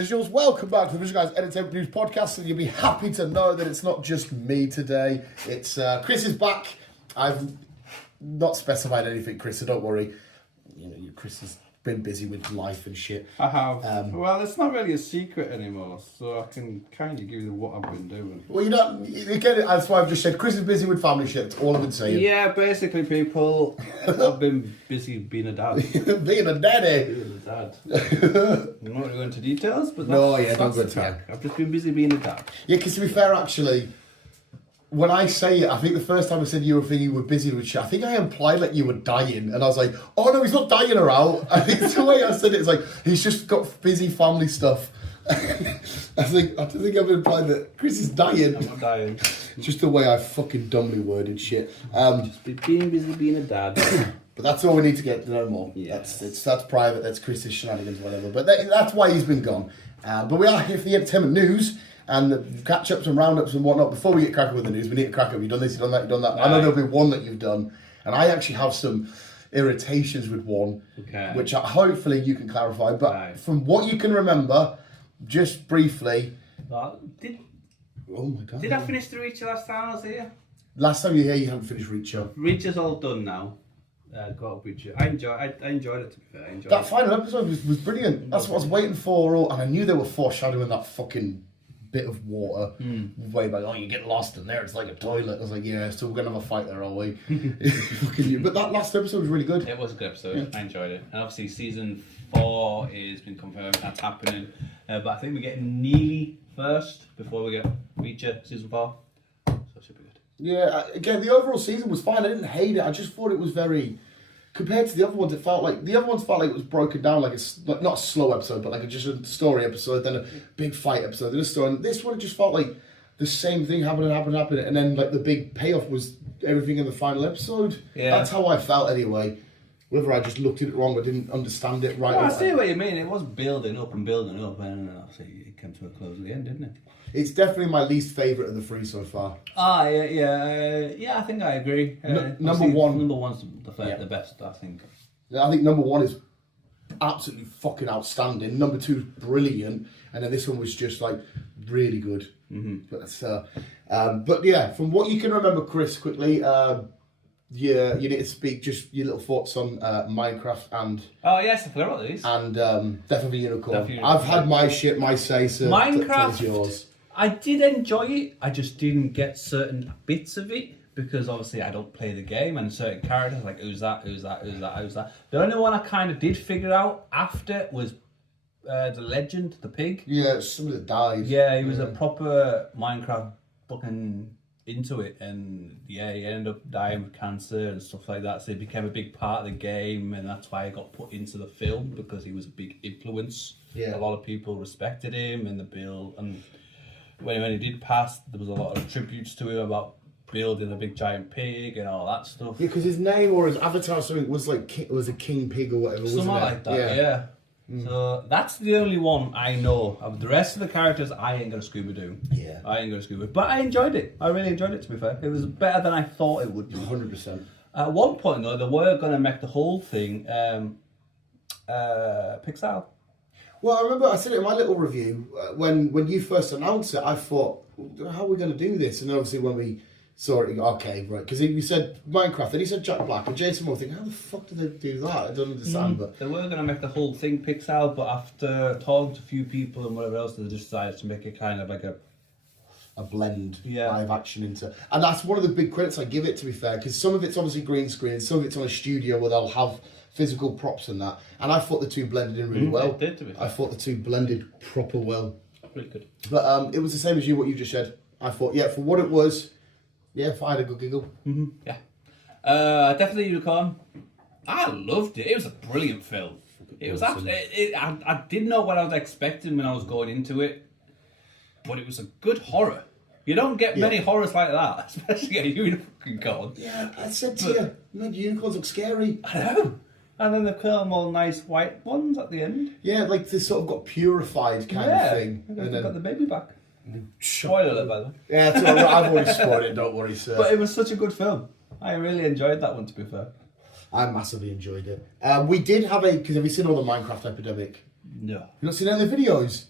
visuals. Welcome back to the Visual Guyz Entertainment News Podcast, and you'll be happy to know that it's not just me today. It's Chris is back. I've not specified anything, Chris, so don't worry. You know, Chris has been busy with life and shit. I have. Well, it's not really a secret anymore, so I can kind of give you what I've been doing. Well, you don't. Again, that's why I've just said Chris is busy with family shit. That's all I've been saying. Yeah, basically, people, I've been busy being a dad. Being a daddy. Being a dad. I'm not going to go into details, but don't go into it. I've just been busy being a dad. Yeah, because to be fair, actually, when I say it, I think the first time I said you were busy with shit, I think I implied like you were dying, and I was like, oh no, he's not dying her out. I think it's the way I said it. It's like he's just got busy family stuff. I think I've implied that Chris is dying. I'm not dying. It's just the way I fucking dumbly worded shit. Just being busy being a dad. But that's all we need to get to know more. Yes. That's private. That's Chris's shenanigans, whatever. But that's why he's been gone. But we are here for the entertainment news and the catch-ups and roundups and whatnot. Before we get cracking with the news, we need to crack up. You've done this, you've done that, you've done that. Right. I know there'll be one that you've done. And I actually have some irritations with one, which hopefully you can clarify. But from what you can remember, just briefly... oh my God. Did I finish the Reacher last time I was here? Last time you were here, you haven't finished Reacher. Reacher's all done now. Got up Reacher. I enjoyed it, to be fair. That final episode was brilliant. That's what I was waiting for. And I knew they were foreshadowing that fucking bit of water way back. Oh, you get lost in there, it's like a toilet. I was like, yeah, so we're going to have a fight there, are we? But that last episode was really good. It was a good episode. Yeah. I enjoyed it. And obviously season 4 has been confirmed. That's happening. But I think we're getting Neely first before we get Reacher season 4. So it should be good. Yeah, again, the overall season was fine. I didn't hate it. I just thought it was very... Compared to the other ones, it felt like it was broken down like not a slow episode, but like just a story episode, then a big fight episode, then a story. And this one, it just felt like the same thing happening, and then like the big payoff was everything in the final episode. Yeah, that's how I felt anyway. Whether I just looked at it wrong or didn't understand it right. Well, I see what you mean. It was building up, and obviously it came to a close at the end, didn't it? It's definitely my least favourite of the three so far. Yeah, I think I agree. Number one's the best, I think. I think number 1 is absolutely fucking outstanding. Number 2 is brilliant, and then this one was just like really good. Mm-hmm. But yeah, from what you can remember, Chris, quickly. Yeah, you need to speak just your little thoughts on Minecraft and... Oh yes, I forgot about these. And Death of a Unicorn. I've had my say, so Minecraft, yours. I did enjoy it, I just didn't get certain bits of it, because obviously I don't play the game, and certain characters, like who's that. The only one I kind of did figure out after was the legend, the pig. Yeah, somebody that died. Yeah, he was a proper Minecraft fucking... into it, and yeah, he ended up dying with cancer and stuff like that, so he became a big part of the game, and that's why he got put into the film, because he was a big influence. A lot of people respected him in the build, and when he did pass, there was a lot of tributes to him about building a big giant pig and all that stuff. Yeah, because his name or his avatar or something was like was a king pig or whatever, something like that. Yeah. So that's the only one I know. Of the rest of the characters, I ain't gonna Scooby-Doo. Yeah. I ain't gonna Scooby-Doo. But I enjoyed it. I really enjoyed it, to be fair. It was better than I thought it would be. 100%. At one point, though, they were gonna make the whole thing Pixar. Well, I remember I said it in my little review, when you first announced it, I thought, how are we gonna do this? And obviously when we saw it, okay, right, because you said Minecraft, then he said Jack Black, and Jason Moore thinking, how the fuck did they do that? I don't understand. But they were going to make the whole thing Pixar, but after talking to a few people and whatever else, they decided to make it kind of like a blend live action into, and that's one of the big credits I give it, to be fair, because some of it's obviously green screen, and some of it's on a studio where they'll have physical props and that, and I thought the two blended in really well. It did, to be fair. I thought the two blended proper well. Really good. But it was the same as what you just said. I thought, yeah, for what it was. Yeah, I had a good giggle. Mm-hmm. Yeah. Definitely Unicorn. I loved it. It was a brilliant film. It was awesome. I didn't know what I was expecting when I was going into it, but it was a good horror. You don't get many horrors like that, especially a unicorn. Yeah, I said to you, unicorns look scary. I know. And then they've got them all nice white ones at the end. Yeah, like they sort of got purified kind of thing. And they've got the baby back. Spoiler alert, by the way. Yeah, that's I've already spoiled it, don't worry, sir. But it was such a good film. I really enjoyed that one, to be fair. I massively enjoyed it. We did have because have you seen all the Minecraft epidemic? No. You not seen any of the videos?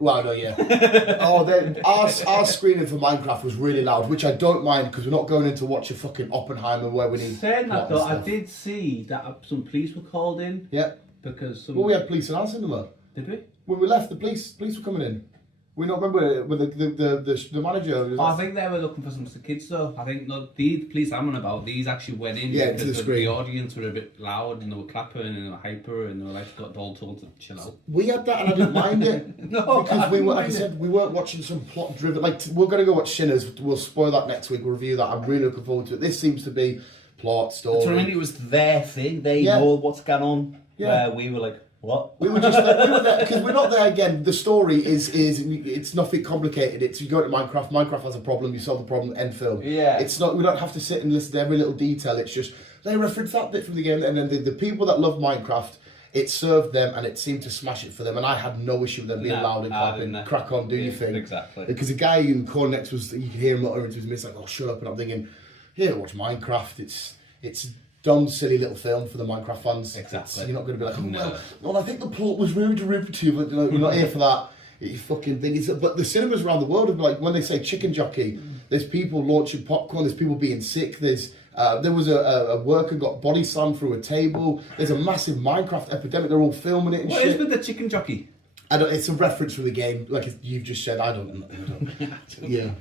Well, no, yeah. Our screening for Minecraft was really loud, which I don't mind because we're not going in to watch a fucking Oppenheimer where we need. Saying that though, I did see that some police were called in. Yeah. Because some... Well, we had police in our cinema. Did we? When we left, the police were coming in. We not remember with the manager. I think they were looking for some kids though. I think the police I'm on about, these actually went in because the audience were a bit loud and they were clapping and they were hyper and they were like got all told to chill out. We had that and I didn't mind it. No, because we were, like I said, we weren't watching some plot driven. Like we're gonna go watch Sinners. We'll spoil that next week. We'll review that. I'm really looking forward to it. This seems to be plot story. So I mean, it was their thing. They know what's going on. Yeah. Where we were like. What? We were just we were there because we're not there again. The story is it's nothing complicated. It's you go to Minecraft. Minecraft has a problem. You solve the problem. End film. Yeah. It's not. We don't have to sit and listen to every little detail. It's just they reference that bit from the game, and then the people that love Minecraft, it served them, and it seemed to smash it for them. And I had no issue with them being loud and clapping. Crack on, do your thing. Exactly. Because the guy in the corner next was, you could hear him muttering to his mates like, "Oh, shut up!" And I'm thinking, "Here, watch Minecraft. It's." Dumb, silly little film for the Minecraft fans. Exactly. You're not going to be like, well, I think the plot was very derivative. Like, we're not here for that. You fucking thing. But the cinemas around the world, like when they say chicken jockey, there's people launching popcorn. There's people being sick. There was a worker got body slammed through a table. There's a massive Minecraft epidemic. They're all filming it and shit. What is with the chicken jockey? It's a reference from the game, like you've just said. I don't. Yeah,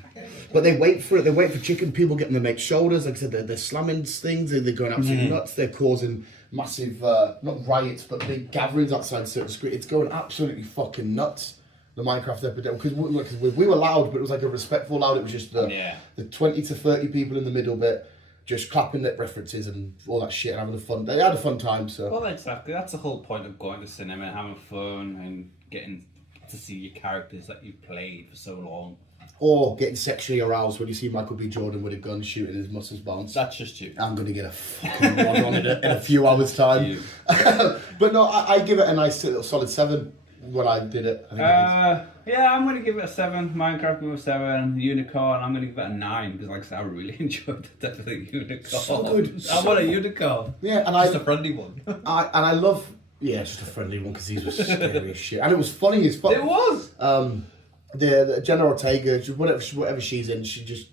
but they wait for it. They wait for chicken. People getting their mates' shoulders. Like I said, they're slamming things. They're going absolutely nuts. They're causing massive, not riots, but big gatherings outside certain streets. It's going absolutely fucking nuts. The Minecraft epidemic, because we were loud, but it was like a respectful loud. It was just the 20 to 30 people in the middle bit. Just clapping at references and all that shit and having a fun. They had a fun time. So well, exactly. That's the whole point of going to cinema and having fun and getting to see your characters that you've played for so long. Or getting sexually aroused when you see Michael B. Jordan with a gun shooting his muscles bounce. That's just you. I'm going to get a fucking one on in a few hours' time. But no, I give it a nice little solid 7 when I did it. Yeah, I'm going to give it a 7. Minecraft give it a 7. Unicorn, I'm going to give it a 9 because, like I said, I really enjoyed the death of the unicorn. So good. I want a unicorn. Yeah, and just a friendly one. I love. Yeah, just a friendly one because these were scary as shit, and it was funny as fuck. It was. The Jenna Ortega, whatever she's in,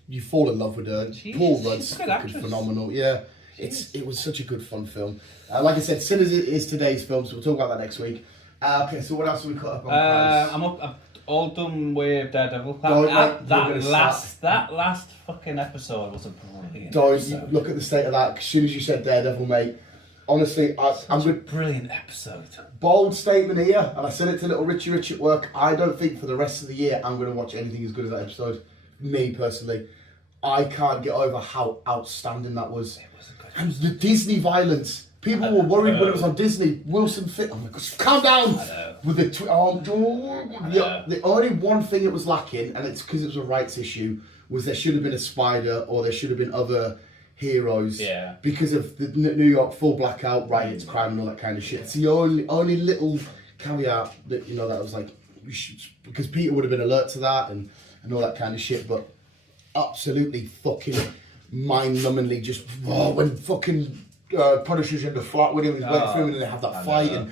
you fall in love with her. Paul Rudd's fucking phenomenal. Yeah, it was such a good fun film. Like I said, Sinners is today's film, so we'll talk about that next week. Okay, so what else have we cut up on? I'm all done with Daredevil. That last fucking episode was a brilliant episode. Look at the state of that. As soon as you said Daredevil, mate, honestly, I'm a brilliant episode. Bold statement here, and I said it to little Richie Rich at work. I don't think for the rest of the year I'm going to watch anything as good as that episode. Me personally, I can't get over how outstanding that was. It was a good and the Disney violence. People were worried when it was on Disney. Wilson Fit. Oh my God, calm down. With the the only one thing it was lacking, and it's because it was a rights issue, was there should have been a Spider or there should have been other heroes. Yeah. Because of the New York full blackout riots, crime, and all that kind of shit. It's the only little caveat that that was like, because Peter would have been alert to that and all that kind of shit. But absolutely fucking mind-numbingly, just when fucking. Punisher's in the flat with him, he's went through and they have that fight, and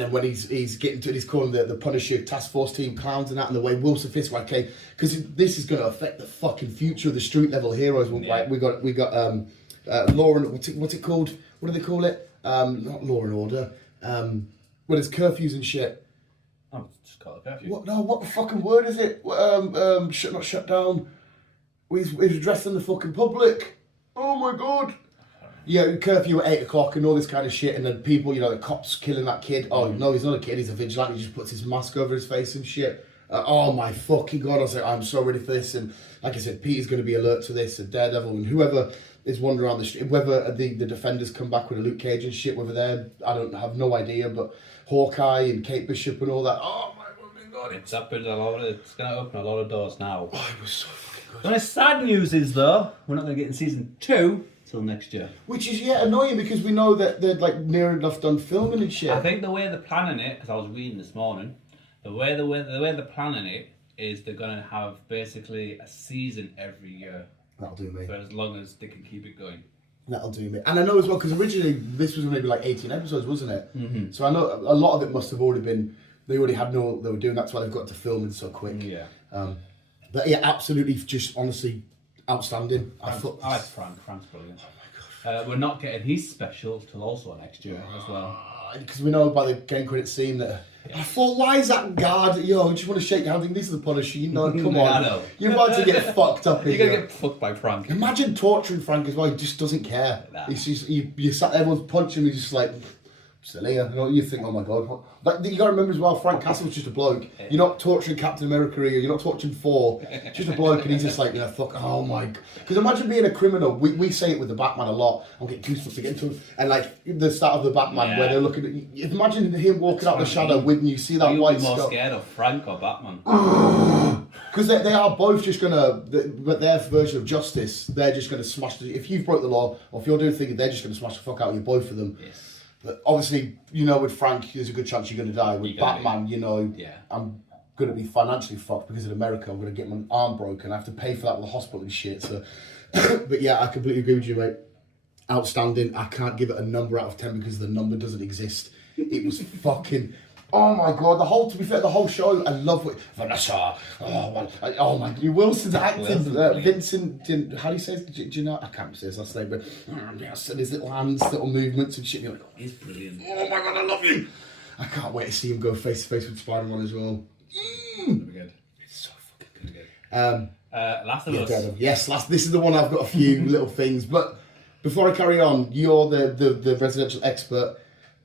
then when he's getting to it, he's calling the Punisher task force team clowns and that, and the way Wilson Fisk, okay, because this is going to affect the fucking future of the street level heroes. Right? We got Law and what's it called? What do they call it? Not Law and Order. When it's curfews and shit. Oh, just call it curfew. What the fucking word is it? Not shut down. He's addressing the fucking public. Oh my God. Yeah, curfew at 8 o'clock and all this kind of shit, and then people, the cops killing that kid. Oh no, he's not a kid, he's a vigilante. He just puts his mask over his face and shit. Oh my fucking God! I was like, I'm so ready for this. And like I said, Peter's going to be alert to this, and Daredevil, and whoever is wandering around the street, whether the Defenders come back with a Luke Cage and shit, whether I don't have no idea, but Hawkeye and Kate Bishop and all that. Oh my fucking God! It's opened a lot. It's going to open a lot of doors now. Oh, it was so fucking good. The sad news is though, we're not going to get in season 2. Till next year. Which is annoying because we know that they're like near enough done filming and shit. I think the way they're planning it, because I was reading this morning, the way they're planning it is they're going to have basically a season every year. That'll do me. For as long as they can keep it going. That'll do me. And I know as well, because originally this was maybe like 18 episodes, wasn't it? Mm-hmm. So I know a lot of it must have already been they already had no. They were doing that's why they've got to filming so quick. Yeah. But yeah, absolutely, just honestly outstanding. I like Frank. Frank's brilliant. Oh my god. We're not getting his special till also next year as well. Because we know by the game credit scene that I thought, why is that guard? Yo, I just want to shake your hand. This is the Punisher. You know, come on. I know. You're about to get fucked up. You're gonna get fucked by Frank. Imagine torturing Frank as well. He just doesn't care. Nah. He's just you sat there, everyone's punching him. He's just like. Still here. You know, you think, oh my god. Like, you got to remember as well, Frank Castle's just a bloke. You're not torturing Captain America here, you're not torturing Thor. Just a bloke, and he's just like, fuck, oh my god. Because imagine being a criminal. We say it with the Batman a lot. I'm getting goosebumps to get into him. And like, the start of the Batman, where they're looking at you. Imagine him walking out the shadow with you, see that white stuff. Are you more scared of Frank or Batman? Because they are both just gonna, but their version of justice, they're just gonna smash. If you've broke the law, or if you're doing things, they're just gonna smash the fuck out of you, both of them. Yes. But obviously, with Frank, there's a good chance you're going to die. With Batman, I'm going to be financially fucked because in America, I'm going to get my arm broken. I have to pay for that with the hospital and shit. So, but yeah, I completely agree with you, mate. Outstanding. I can't give it a number out of 10 because the number doesn't exist. It was fucking. Oh my god! To be fair, the whole show, I love what Vanessa. Oh my! Wilson's acting. Vincent. How do you say? Do you know? I can't say his last name, but yes, and his little hands, little movements and shit. You're like, he's brilliant. Oh my god, I love you. I can't wait to see him go face to face with Spider-Man as well. It'll be good. It's so fucking good. Last of Us. Daredevil. Yes, This is the one I've got a few little things, but before I carry on, you're the residential expert.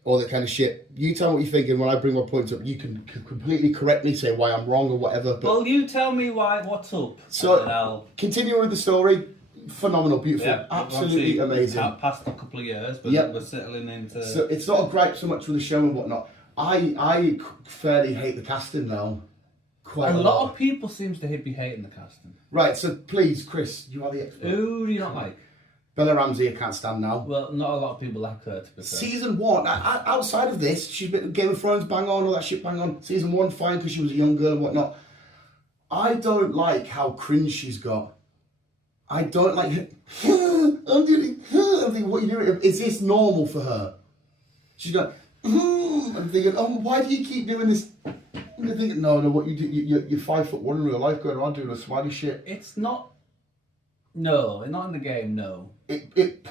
All that kind of shit. You tell me what you think, and when I bring my points up, you can completely correct me, say why I'm wrong or whatever. But well, you tell me what's up. So, continuing with the story, phenomenal, beautiful, absolutely amazing. Past a couple of years, but we're settling into. So it's not a gripe so much with the show and whatnot. I fairly hate the casting now. Quite a lot of people seems to be hating the casting. Right. So please, Chris, you are the expert. Who do you not like? Bella Ramsey, I can't stand now. Well, not a lot of people like her, to be fair. Season 1, outside of this, she's been Game of Thrones, bang on, all that shit, bang on. Season 1, fine, because she was a young girl and whatnot. I don't like how cringe she's got. I don't like I'm thinking, what are you doing? Is this normal for her? She's got, I'm thinking, why do you keep doing this? I'm thinking, no, what you do, you're 5'1" in real life going around doing a smiley shit. It's not. No, not in the game, no. It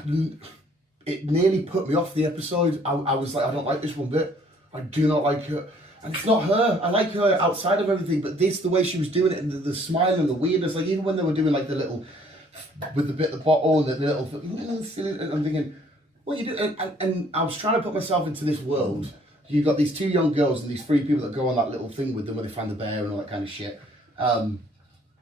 nearly put me off the episode. I was like, I don't like this one bit. I do not like her. And it's not her. I like her outside of everything, but the way she was doing it, and the smile and the weirdness, like even when they were doing like the little, with the bit of the bottle, the little, and I'm thinking, what you do? And I was trying to put myself into this world. You got these two young girls and these three people that go on that little thing with them where they find the bear and all that kind of shit.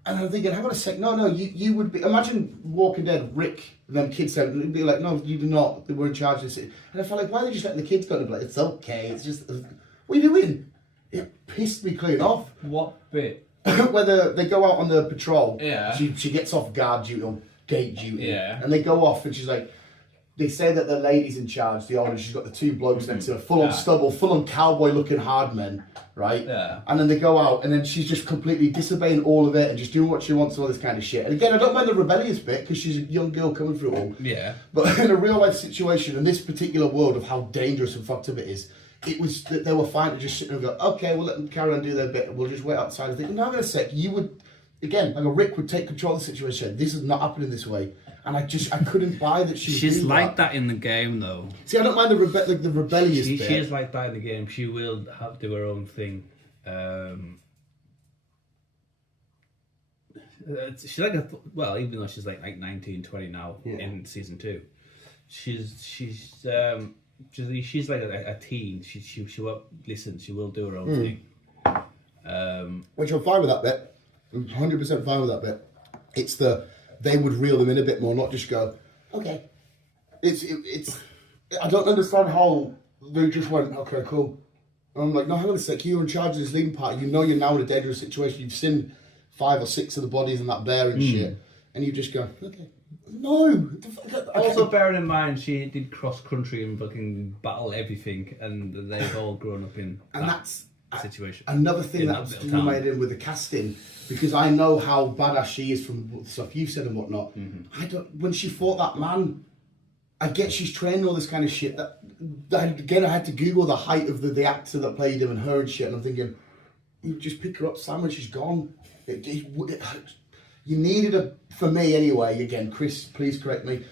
And I'm thinking, hang on a sec, no, you would be, imagine Walking Dead, Rick, and then kids said, it'd be like, no, you do not, they were in charge of this. And I felt like, why are they just letting the kids go? And be like, it's okay, it's just, what are you doing? It pissed me clean off. What bit? Whether they go out on the patrol, yeah. She gets off guard duty or gate duty, yeah. And they go off and she's like, they say that the lady's in charge, the owner, she's got the two blokes next to her, full on stubble, full on cowboy looking hard men, right? Yeah. And then they go out and then she's just completely disobeying all of it and just doing what she wants, all this kind of shit. And again, I don't mind the rebellious bit because she's a young girl coming through it all. Yeah. But in a real life situation, in this particular world of how dangerous and fucked up it is, it was that they were fine to just sit there and go, okay, we'll let them carry on and do their bit. We'll just wait outside and think, no, hang on a sec, you would, again, like a Rick would take control of the situation. This is not happening this way. And I couldn't buy that she's like that in the game, though. See, I don't mind the rebellious bit. She is like that in the game. She will do her own thing. She's like even though she's like 19, 20 now in season 2, she's like a teen. She won't listen. She will do her own thing. Which I'm fine with that bit. I'm 100% fine with that bit. It's they would reel them in a bit more, not just go, okay. It's. I don't understand how they just went, okay, cool. And I'm like, no, hang on a sec, you're in charge of this leading party. You know you're now in a dangerous situation. You've seen 5 or 6 of the bodies in that bear and shit. And you just go, okay. No. Also, bearing in mind, she did cross country and fucking battle everything, and they've all grown up in that's situation. Another thing that's made in with the casting, because I know how badass she is from the stuff you've said and whatnot. When she fought that man, I get she's trained all this kind of shit. Again, I had to Google the height of the actor that played him and her and shit, and I'm thinking, you just pick her up, Sam, when she's gone. You needed for me anyway, again, Chris, please correct me,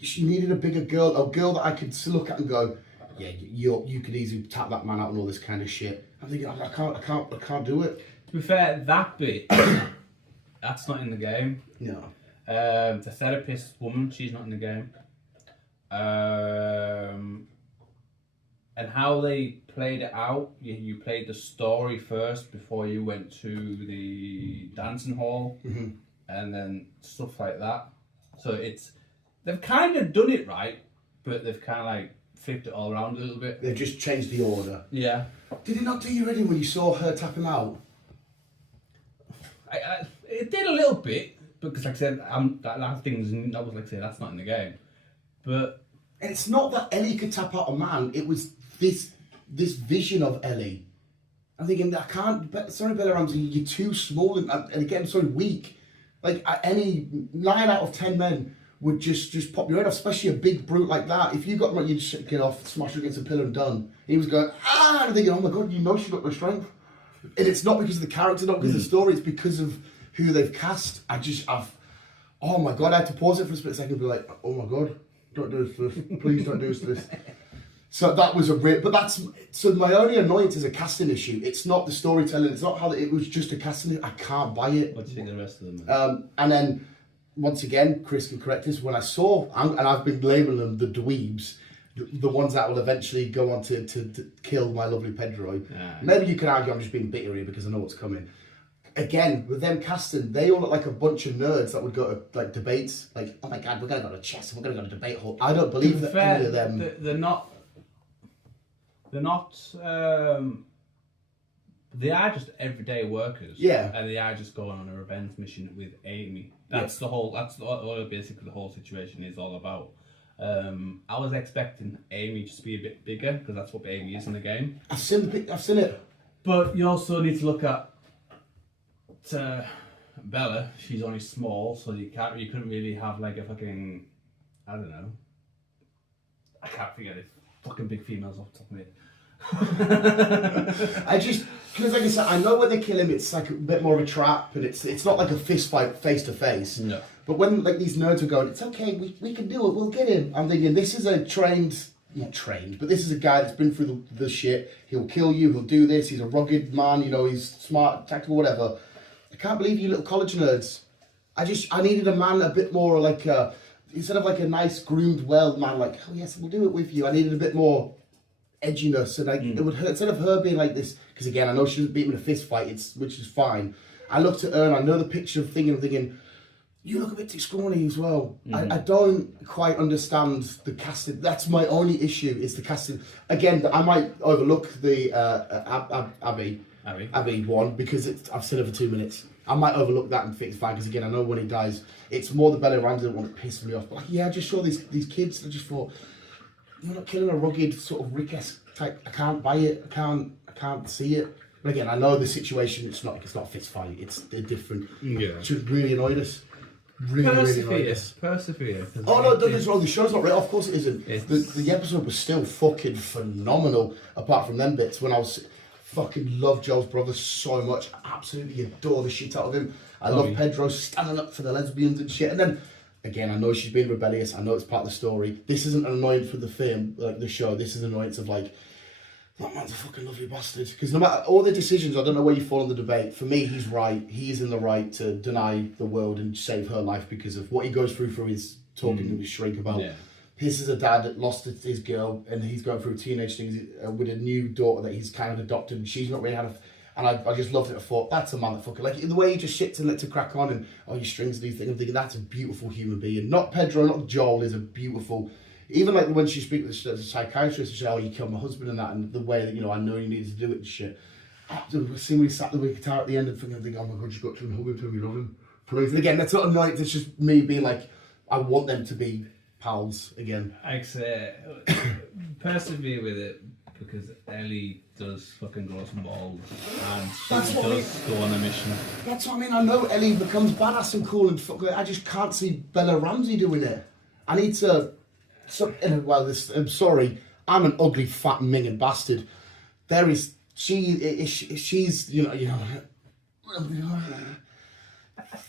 she needed a bigger girl, a girl that I could look at and go, yeah, you could easily tap that man out and all this kind of shit. I'm thinking, I can't do it. To be fair, that bit, that's not in the game. No. The therapist woman, she's not in the game. And how they played it out, you played the story first before you went to the dancing hall, and then stuff like that. So they've kind of done it right, but they've kind of like flipped it all around a little bit. They've just changed the order. Yeah. Did it not do you ready when you saw her tap him out? It did a little bit, because like I said, that was like I said, that's not in the game. But and it's not that Ellie could tap out a man, it was this vision of Ellie. I'm thinking, I can't, sorry Bella Ramsey, you're too small and again, so weak. Like any 9 out of 10 men would just pop your head off, especially a big brute like that. If you got him, you'd just get off, smash her against a pillar and done. He was going, and I'm thinking, oh my God, she's got no strength. And it's not because of the character, not because of the story, it's because of who they've cast. Oh my God, I had to pause it for a split second and be like, oh my God, don't do this to us. Please don't do this to this. So that was so my only annoyance is a casting issue. It's not the storytelling, it's not how it was just a casting. I can't buy it. What do you think of the rest of them? And then, once again, Chris can correct this, when I saw, and I've been labelling them the dweebs, the ones that will eventually go on to kill my lovely Pedro. Maybe you can argue I'm just being bitter here because I know what's coming. Again, with them casting, they all look like a bunch of nerds that would go to like debates. Like, oh my God, we're going to go to chess and we're going to go to debate hall. I don't believe that any of them... They're not... They are just everyday workers. Yeah. And they are just going on a revenge mission with Amy. That's basically the whole situation is all about. I was expecting Amy just to be a bit bigger, because that's what Amy is in the game. I've seen it. But you also need to look at Bella. She's only small, so you couldn't really have like a fucking, I don't know. I can't figure it. Fucking big females off the top of it. Because like I said, I know when they kill him, it's like a bit more of a trap, and it's not like a fist fight face to face. No. But when like these nerds are going, it's okay, we can do it, we'll get him. I'm thinking, this is a not trained, but this is a guy that's been through the shit. He'll kill you, he'll do this, he's a rugged man, he's smart, tactical, whatever. I can't believe you little college nerds. I needed a man a bit more like instead of like a nice groomed well man, like, oh yes, we'll do it with you. I needed a bit more edginess, and it would hurt, instead of her being like this, because again, I know she doesn't beat him in a fist fight, which is fine. I looked at her and I know the picture of thinking, you look a bit too scrawny as well. I don't quite understand the casting. That's my only issue, is the casting. Again, I might overlook the Abby one, because I've seen her for 2 minutes. I might overlook that and think it's fine, because again, I know when he dies, it's more the Bella Ramsey that want to piss me off. But like, yeah, I just saw these kids, I just thought, you're not killing a rugged sort of Rick-esque type. I can't buy it. I can't see it. But again, I know the situation. It's not a fist fight. It's different. Yeah. It just really annoyed us. Really annoyed us. Persevere. Oh no, don't get us wrong. The show's not right. Of course it isn't. The episode was still fucking phenomenal. Apart from them bits, when I was fucking love Joel's brother so much. I absolutely adore the shit out of him. I love Pedro standing up for the lesbians and shit. And then, again, I know she's being rebellious. I know it's part of the story. This isn't an annoyance for the film, like the show. This is an annoyance of like, that man's a fucking lovely bastard. Because no matter all the decisions, I don't know where you fall in the debate. For me, he's right. He's in the right to deny the world and save her life because of what he goes through his talking to his shrink about. Yeah. His is a dad that lost his girl, and he's going through teenage things with a new daughter that he's kind of adopted, and she's not really had a... And I just loved it. I thought, that's a motherfucker. Like, the way he just shits and lets her crack on, and, oh, your strings do things. I'm thinking, that's a beautiful human being. Not Pedro, not Joel, is a beautiful... Even like when she speaks to the psychiatrist, she said, oh, you killed my husband and that, and the way that, I know you needed to do it and shit. Seeing when he sat the guitar at the end and thinking, oh my God, you've got to hug him to me, love him. Please. And again, that's not annoying. It's just me being like, I want them to be pals again. I'd say, persevere with it, because Ellie does fucking grow some balls, and she does go on a mission. That's what I mean. I know Ellie becomes badass and cool and fuck. I just can't see Bella Ramsey doing it. I need to So, well, I'm sorry, I'm an ugly, fat, minging bastard. She's, you know.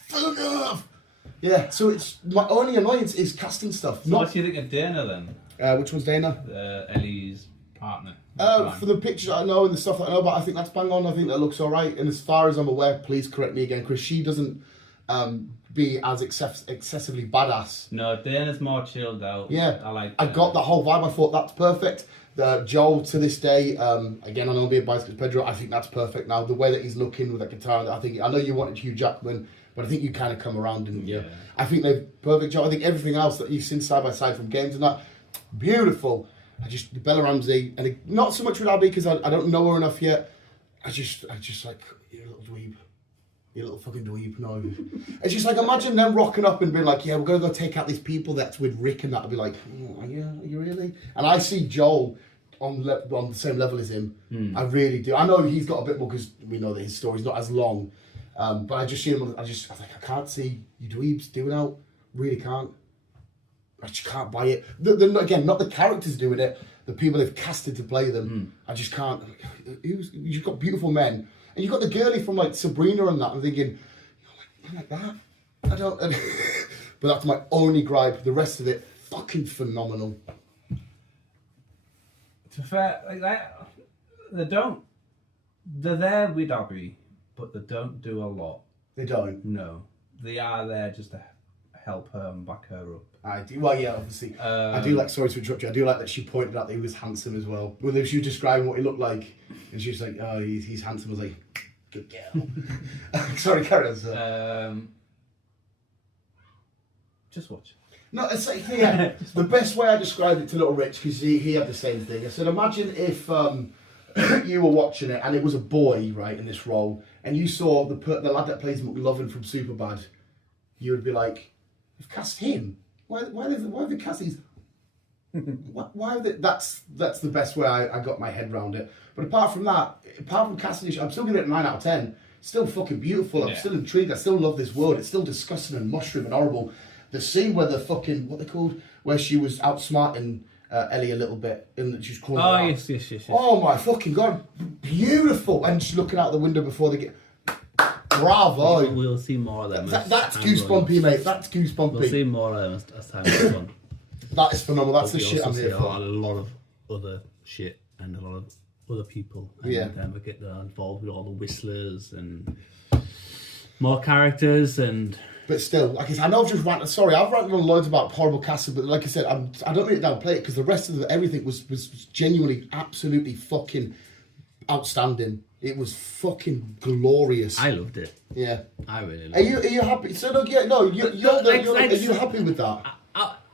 Fuck off! Yeah, so it's my only annoyance is casting stuff. So what do you think of Dana then? Which one's Dana? Ellie's partner. For the pictures I know and the stuff that I know about, I think that's bang on. I think that looks alright. And as far as I'm aware, please correct me again, Chris, she doesn't be as excessively badass. No, Dana's more chilled out. Yeah, I got that whole vibe. I thought that's perfect. Joel to this day, again, I know I'm being biased because Pedro, I think that's perfect now. The way that he's looking with that guitar, I know you wanted Hugh Jackman, but I think you kind of come around, didn't you? Yeah. I think they've perfect job. I think everything else that you've seen side by side from games and that, beautiful. Bella Ramsey, and not so much with Abby because I don't know her enough yet. I just like, you little dweeb. You little fucking dweeb, no. It's just like, imagine them rocking up and being like, yeah, we're going to go take out these people that's with Rick and that. I'd be like, are you really? And I see Joel on the same level as him. I really do. I know he's got a bit more because we know that his story's not as long. But I just see him, I was like, I can't see you dweebs doing out. Really can't. I just can't buy it. Again, not the characters doing it, the people they've casted to play them. I just can't. You've got beautiful men. And you've got the girlie from like Sabrina and that. I'm thinking, you're like that? I don't. But that's my only gripe. The rest of it, fucking phenomenal. To be fair, like that, they're there with Abby, but they don't do a lot. They don't? No. They are there just to help her and back her up. I do. Well, yeah, obviously. I do like, sorry to interrupt you, I do like that she pointed out that he was handsome as well. When she was describing what he looked like, and she was like, oh, he's handsome. I was like, good girl. Sorry, carry on, sir. Just watch. No, it's like, yeah, the best way I described it to Little Rich, because he had the same thing. I said, imagine if you were watching it and it was a boy, right, in this role, and you saw the lad that plays McLovin from Superbad, you would be like, they've cast him. Why have they cast these? Why have they, that's the best way I got my head around it. But apart from casting, I'm still giving it a 9 out of 10. Still fucking beautiful. I'm still intrigued. I still love this world. It's still disgusting and mushroom and horrible. The scene where the fucking, what they called, where she was outsmarting Ellie a little bit and she's crawling out. Oh, yes. Oh my fucking God. Beautiful. And she's looking out the window before they get... Bravo. We'll see more of them. That's goosebumpy, mate. That's goosebumpy. We'll see more of them as time goes on. That is phenomenal. That's the shit I'm here for. A lot of other shit and a lot of other people. And then we get involved with all the whistlers and more characters and... But still, like I said, I know I've just ranted. Sorry, I've ranted on loads about horrible casting, but like I said, I don't mean to downplay it because the rest of everything was genuinely, absolutely fucking outstanding. It was fucking glorious. I loved it. Yeah, I really loved it. Are you happy? So look, yeah, no, are you happy with that?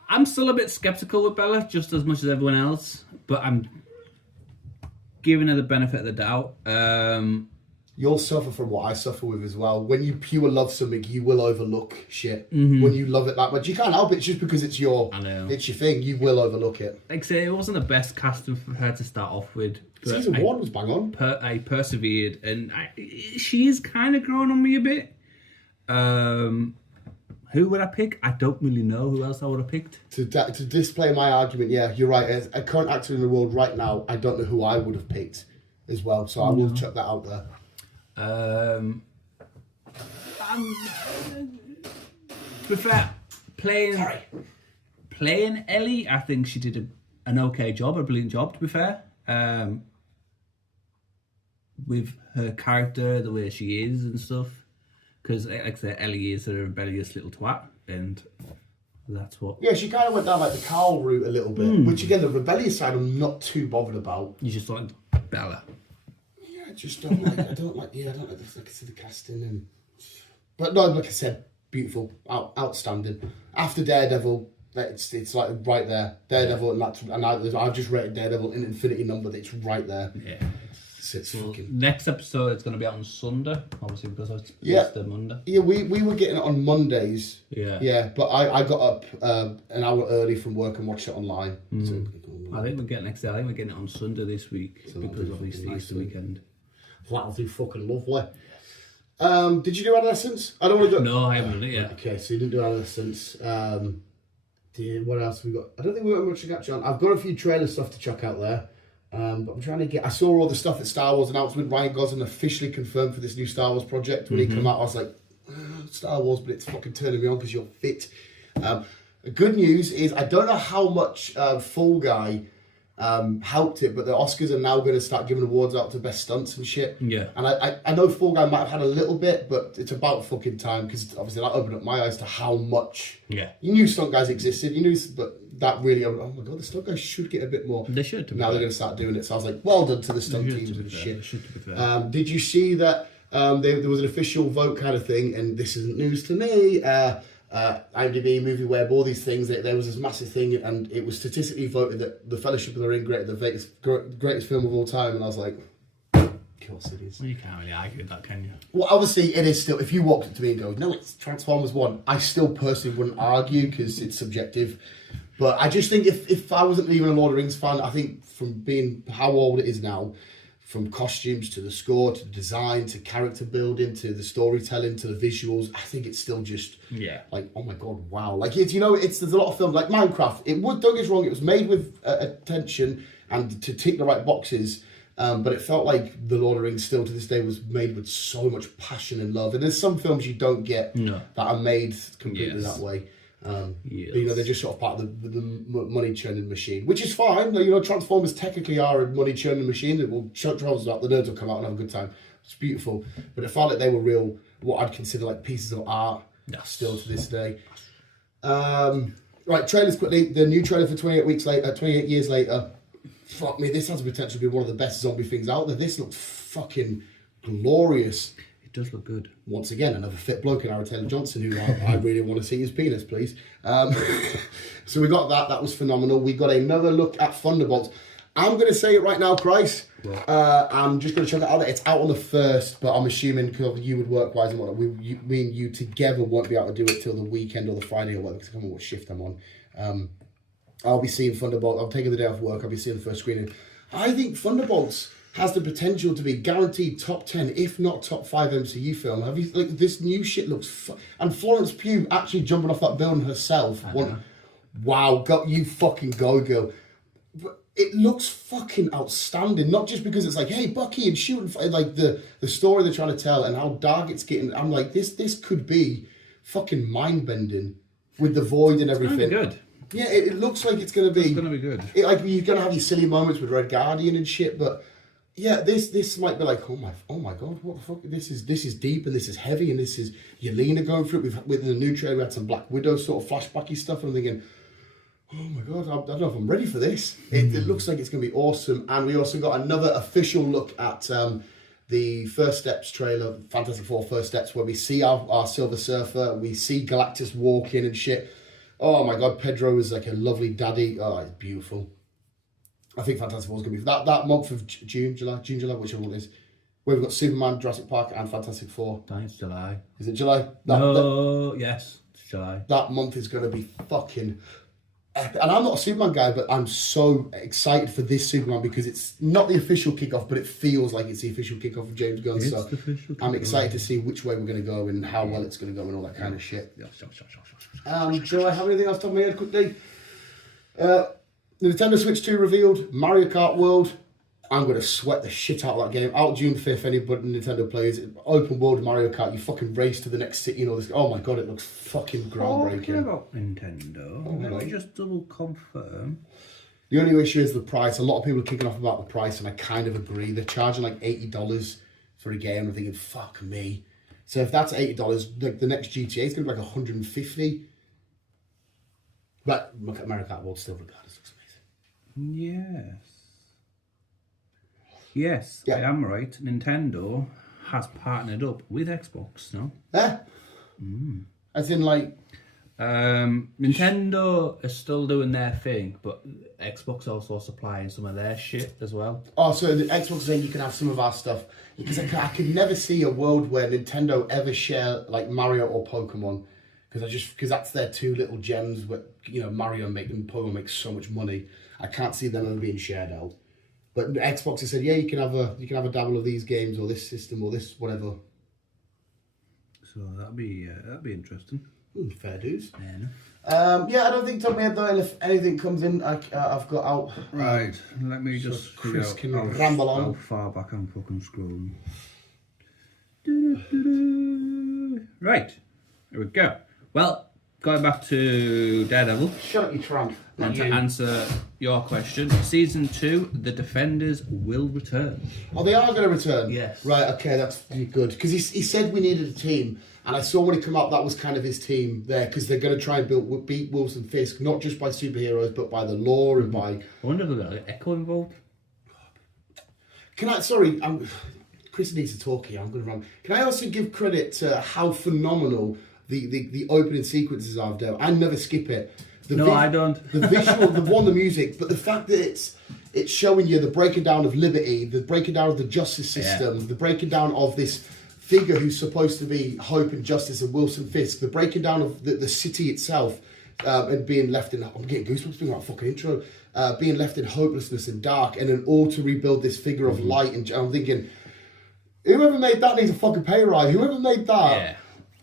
I'm still a bit skeptical with Bella, just as much as everyone else, but I'm giving her the benefit of the doubt. You'll suffer from what I suffer with as well. When you pure love something, you will overlook shit. When you love it that much, you can't help it. It's just because it's your thing. You will overlook it. Like I say, it wasn't the best casting for her to start off with. Season 1 was bang on. I persevered, and she is kind of growing on me a bit. Who would I pick? I don't really know who else I would have picked. To display my argument, yeah, you're right. As a current actor in the world right now, I don't know who I would have picked as well. So I will chuck that out there. To be fair, playing Ellie, I think she did an okay job, a brilliant job, to be fair. With her character, the way she is and stuff. Because, like I said, Ellie is a rebellious little twat, and that's what... Yeah, she kind of went down like the Carl route a little bit, which again, the rebellious side I'm not too bothered about. You just like Bella. I just don't like. I don't like the casting and. But no, like I said, beautiful, outstanding. After Daredevil, it's like right there. Daredevil, and I've just rated Daredevil in infinity number. That's right there. Yeah. It's fucking. Next episode is going to be out on Sunday, obviously because it's Easter Monday. Yeah, we were getting it on Mondays. Yeah. Yeah, but I got up an hour early from work and watched it online. So, I think we're getting it on Sunday this week because of Easter weekend. That'll be fucking lovely. Did you do Adolescence? I don't want to go... No, I haven't done it yet. Okay, so you didn't do Adolescence. What else have we got? I don't think we've got much to catch on. I've got a few trailer stuff to check out there. But I'm trying to get... I saw all the stuff that Star Wars announced with Ryan Gosling officially confirmed for this new Star Wars project. When he came out, I was like, Star Wars, but it's fucking turning me on because you're fit. The good news is, I don't know how much Fall Guy helped it, but the Oscars are now going to start giving awards out to best stunts and shit. Yeah. And I know Fall Guy might have had a little bit, but it's about fucking time, because obviously that opened up my eyes to how much... Yeah. You knew stunt guys existed, you knew, but that really opened, oh my god, the stunt guys should get a bit more. They should. Now they're going to start doing it, so I was like, well done to the stunt teams and shit. Fair. Did you see that there was an official vote kind of thing, and this isn't news to me, IMDb, Movie Web, all these things, there was this massive thing, and it was statistically voted that The Fellowship of the Ring the greatest film of all time, and I was like, of course it is. Well, you can't really argue with that, can you? Well, obviously it is still, if you walked up to me and go, no, it's Transformers 1, I still personally wouldn't argue, because it's subjective. But I just think if I wasn't even a Lord of the Rings fan, I think from being how old it is now, from costumes to the score to the design to character building to the storytelling to the visuals, I think it's still just like, oh my god, wow! Like it's, there's a lot of films like Minecraft. Don't get us wrong, it was made with attention and to tick the right boxes, but it felt like the Lord of the Rings still to this day was made with so much passion and love. And there's some films you don't get that are made completely that way. They're just sort of part of the money churning machine, which is fine. Transformers technically are a money churning machine. Transformers out, the nerds will come out and have a good time. It's beautiful, but it felt like they were real, what I'd consider like pieces of art still to this day. Right, trailers quickly. The new trailer for 28 years later. Fuck me, this has the potential to be one of the best zombie things out there. This looks fucking glorious. It does look good. Once again, another fit bloke in Aaron Taylor-Johnson, who I really want to see his penis, please. So we got that. That was phenomenal. We got another look at Thunderbolts. I'm going to say it right now, Christ. I'm just going to check it out. It's out on the 1st, but I'm assuming because you would work-wise and whatnot, me and you together won't be able to do it till the weekend or the Friday or whatever, because I can't remember what shift I'm on. I'll be seeing Thunderbolts. I'm taking the day off work. I'll be seeing the first screening. I think Thunderbolts has the potential to be guaranteed top 10, if not top 5 MCU film. Have you, like, this new shit looks and Florence Pugh actually jumping off that building herself. Wow, you fucking go, girl. But it looks fucking outstanding. Not just because it's like, hey, Bucky and shooting, like the story they're trying to tell and how dark it's getting. I'm like, this could be fucking mind bending with the void and everything. It's good. Yeah, it looks like it's gonna be. It's gonna be good. Like you're gonna have these silly moments with Red Guardian and shit, but. Yeah, this might be like, oh my god, what the fuck? This is deep and this is heavy and this is Yelena going through it. With the new trailer, we had some Black Widow sort of flashbacky stuff, and I'm thinking, oh my god, I don't know if I'm ready for this. It looks like it's going to be awesome. And we also got another official look at the First Steps trailer, Fantastic Four First Steps, where we see our Silver Surfer, we see Galactus walking and shit. Oh my god, Pedro is like a lovely daddy. Oh, it's beautiful. I think Fantastic Four is going to be that month of June, July, whichever one it is. Where we've got Superman, Jurassic Park, and Fantastic Four. It's July. Is it July? Yes, it's July. That month is going to be fucking epic. And I'm not a Superman guy, but I'm so excited for this Superman because it's not the official kickoff, but it feels like it's the official kickoff of James Gunn. So I'm excited to see which way we're going to go and how well it's going to go and all that kind of shit. Do I have anything else to top of my head quickly? The Nintendo Switch 2 revealed, Mario Kart World. I'm going to sweat the shit out of that game. Out June 5th, anybody Nintendo plays, open world Mario Kart, you fucking race to the next city, this. Oh my god, it looks fucking groundbreaking. Talking about Nintendo, let me just double confirm. The only issue is the price. A lot of people are kicking off about the price, and I kind of agree. They're charging like $80 for a game. I'm thinking, fuck me. So if that's $80, the next GTA is going to be like $150. But look at Mario Kart World still regardless. Looks amazing. Yes, I am right. Nintendo has partnered up with Xbox, no? Yeah. As in, like... Nintendo is still doing their thing, but Xbox also supplying some of their shit as well. Oh, so the Xbox is saying you can have some of our stuff. Because I could never see a world where Nintendo ever share, like, Mario or Pokemon. Because that's their two little gems where, Mario and Pokemon make so much money. I can't see them ever being shared out. But Xbox has said, yeah, you can have a dabble of these games or this system or this whatever. So that'd be interesting. Fair dues. Yeah, I don't think top of my head though. And if anything comes in, I've got out. Right, let me just Chris figure can out ramble on. how far back I'm fucking scrolling. Right, here we go. Well, going back to Daredevil. Shut up, you tramp. And to answer your question, season 2, the Defenders will return. Oh, they are going to return? Yes. Right, okay, that's good. Because he said we needed a team, and I saw when he came out, that was kind of his team there, because they're going to try and beat Wilson Fisk, not just by superheroes, but by the lore and by... I wonder if there's an Echo involved. Chris needs to talk here, I'm going to run. Can I also give credit to how phenomenal the opening sequences are of Daredevil? I never skip it. I don't. The visual, the music, but the fact that it's showing you the breaking down of liberty, the breaking down of the justice system, the breaking down of this figure who's supposed to be hope and justice and Wilson Fisk, the breaking down of the city itself, and being left in... I'm getting goosebumps thinking about fucking intro. Being left in hopelessness and dark, and then all to rebuild this figure of light. And I'm thinking, whoever made that needs a fucking pay rise. Whoever made that...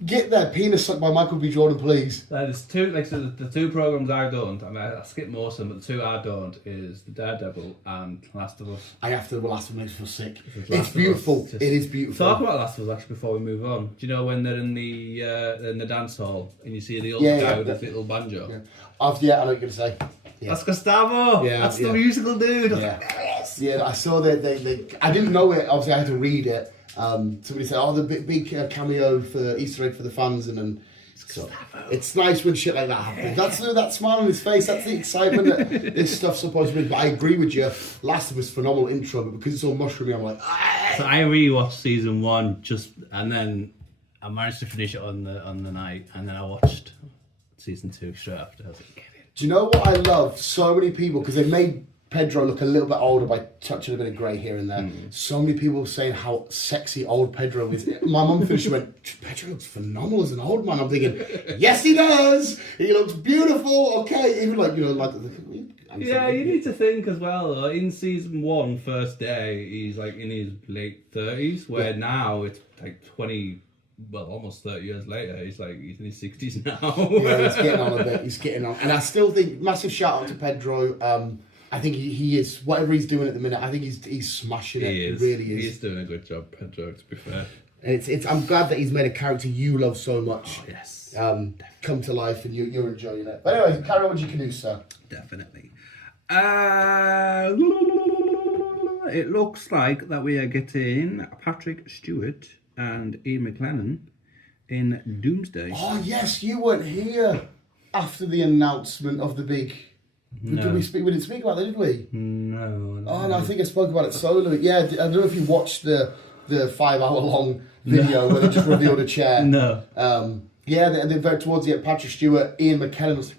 Get their penis sucked by Michael B. Jordan, please. There's two, the two programs I don't. I mean, I skip most of them, but the two I don't is the Daredevil and Last of Us. I have to. The Last of Us makes me feel sick. It's beautiful. It is beautiful. Talk about Last of Us actually before we move on. Do you know when they're in the dance hall and you see the old guy with his little banjo? Yeah, I know what you're gonna say. Yeah. That's Gustavo. Yeah, that's the musical dude. Yeah, yeah. I saw that. I didn't know it. Obviously, I had to read it. Somebody said, "Oh, the big cameo for Easter egg for the fans," and then so it's nice when shit like that happens. That's that smile on his face. That's the excitement that this stuff's supposed to be. But I agree with you. Last of Us phenomenal intro, but because it's all mushroomy, I'm like. Aah! So I rewatched season 1 and then I managed to finish it on the night, and then I watched season 2 straight after. I was like, get it. Do you know what I love? So many people, because they made Pedro look a little bit older by touching a bit of grey here and there. So many people saying how sexy old Pedro is. My mum finished and went, Pedro looks phenomenal as an old man. I'm thinking, yes he does! He looks beautiful, okay. Even like, yeah, you need to think as well, though. In season 1, first day, he's like in his late 30s, where now it's like 20... Well, almost 30 years later, he's in his 60s now. Yeah, he's getting on a bit. He's getting on. And I still think, massive shout out to Pedro. I think he is, whatever he's doing at the minute, I think he's smashing it. He really is. He's doing a good job, Pedro, to be fair. And I'm glad that he's made a character you love so much. Oh, yes. Come to life and you're enjoying it. But anyway, carry on with your canoe, sir. Definitely. It looks like that we are getting Patrick Stewart and Ian McKellen in Doomsday. Oh, yes, you weren't here after the announcement of the big... No. We didn't speak about that, did we? No. Oh, no, I think I spoke about it solo. Yeah, I don't know if you watched the 5-hour-long video where they just revealed a chair. No. Yeah, they're very towards the end. Patrick Stewart, Ian McKellen was...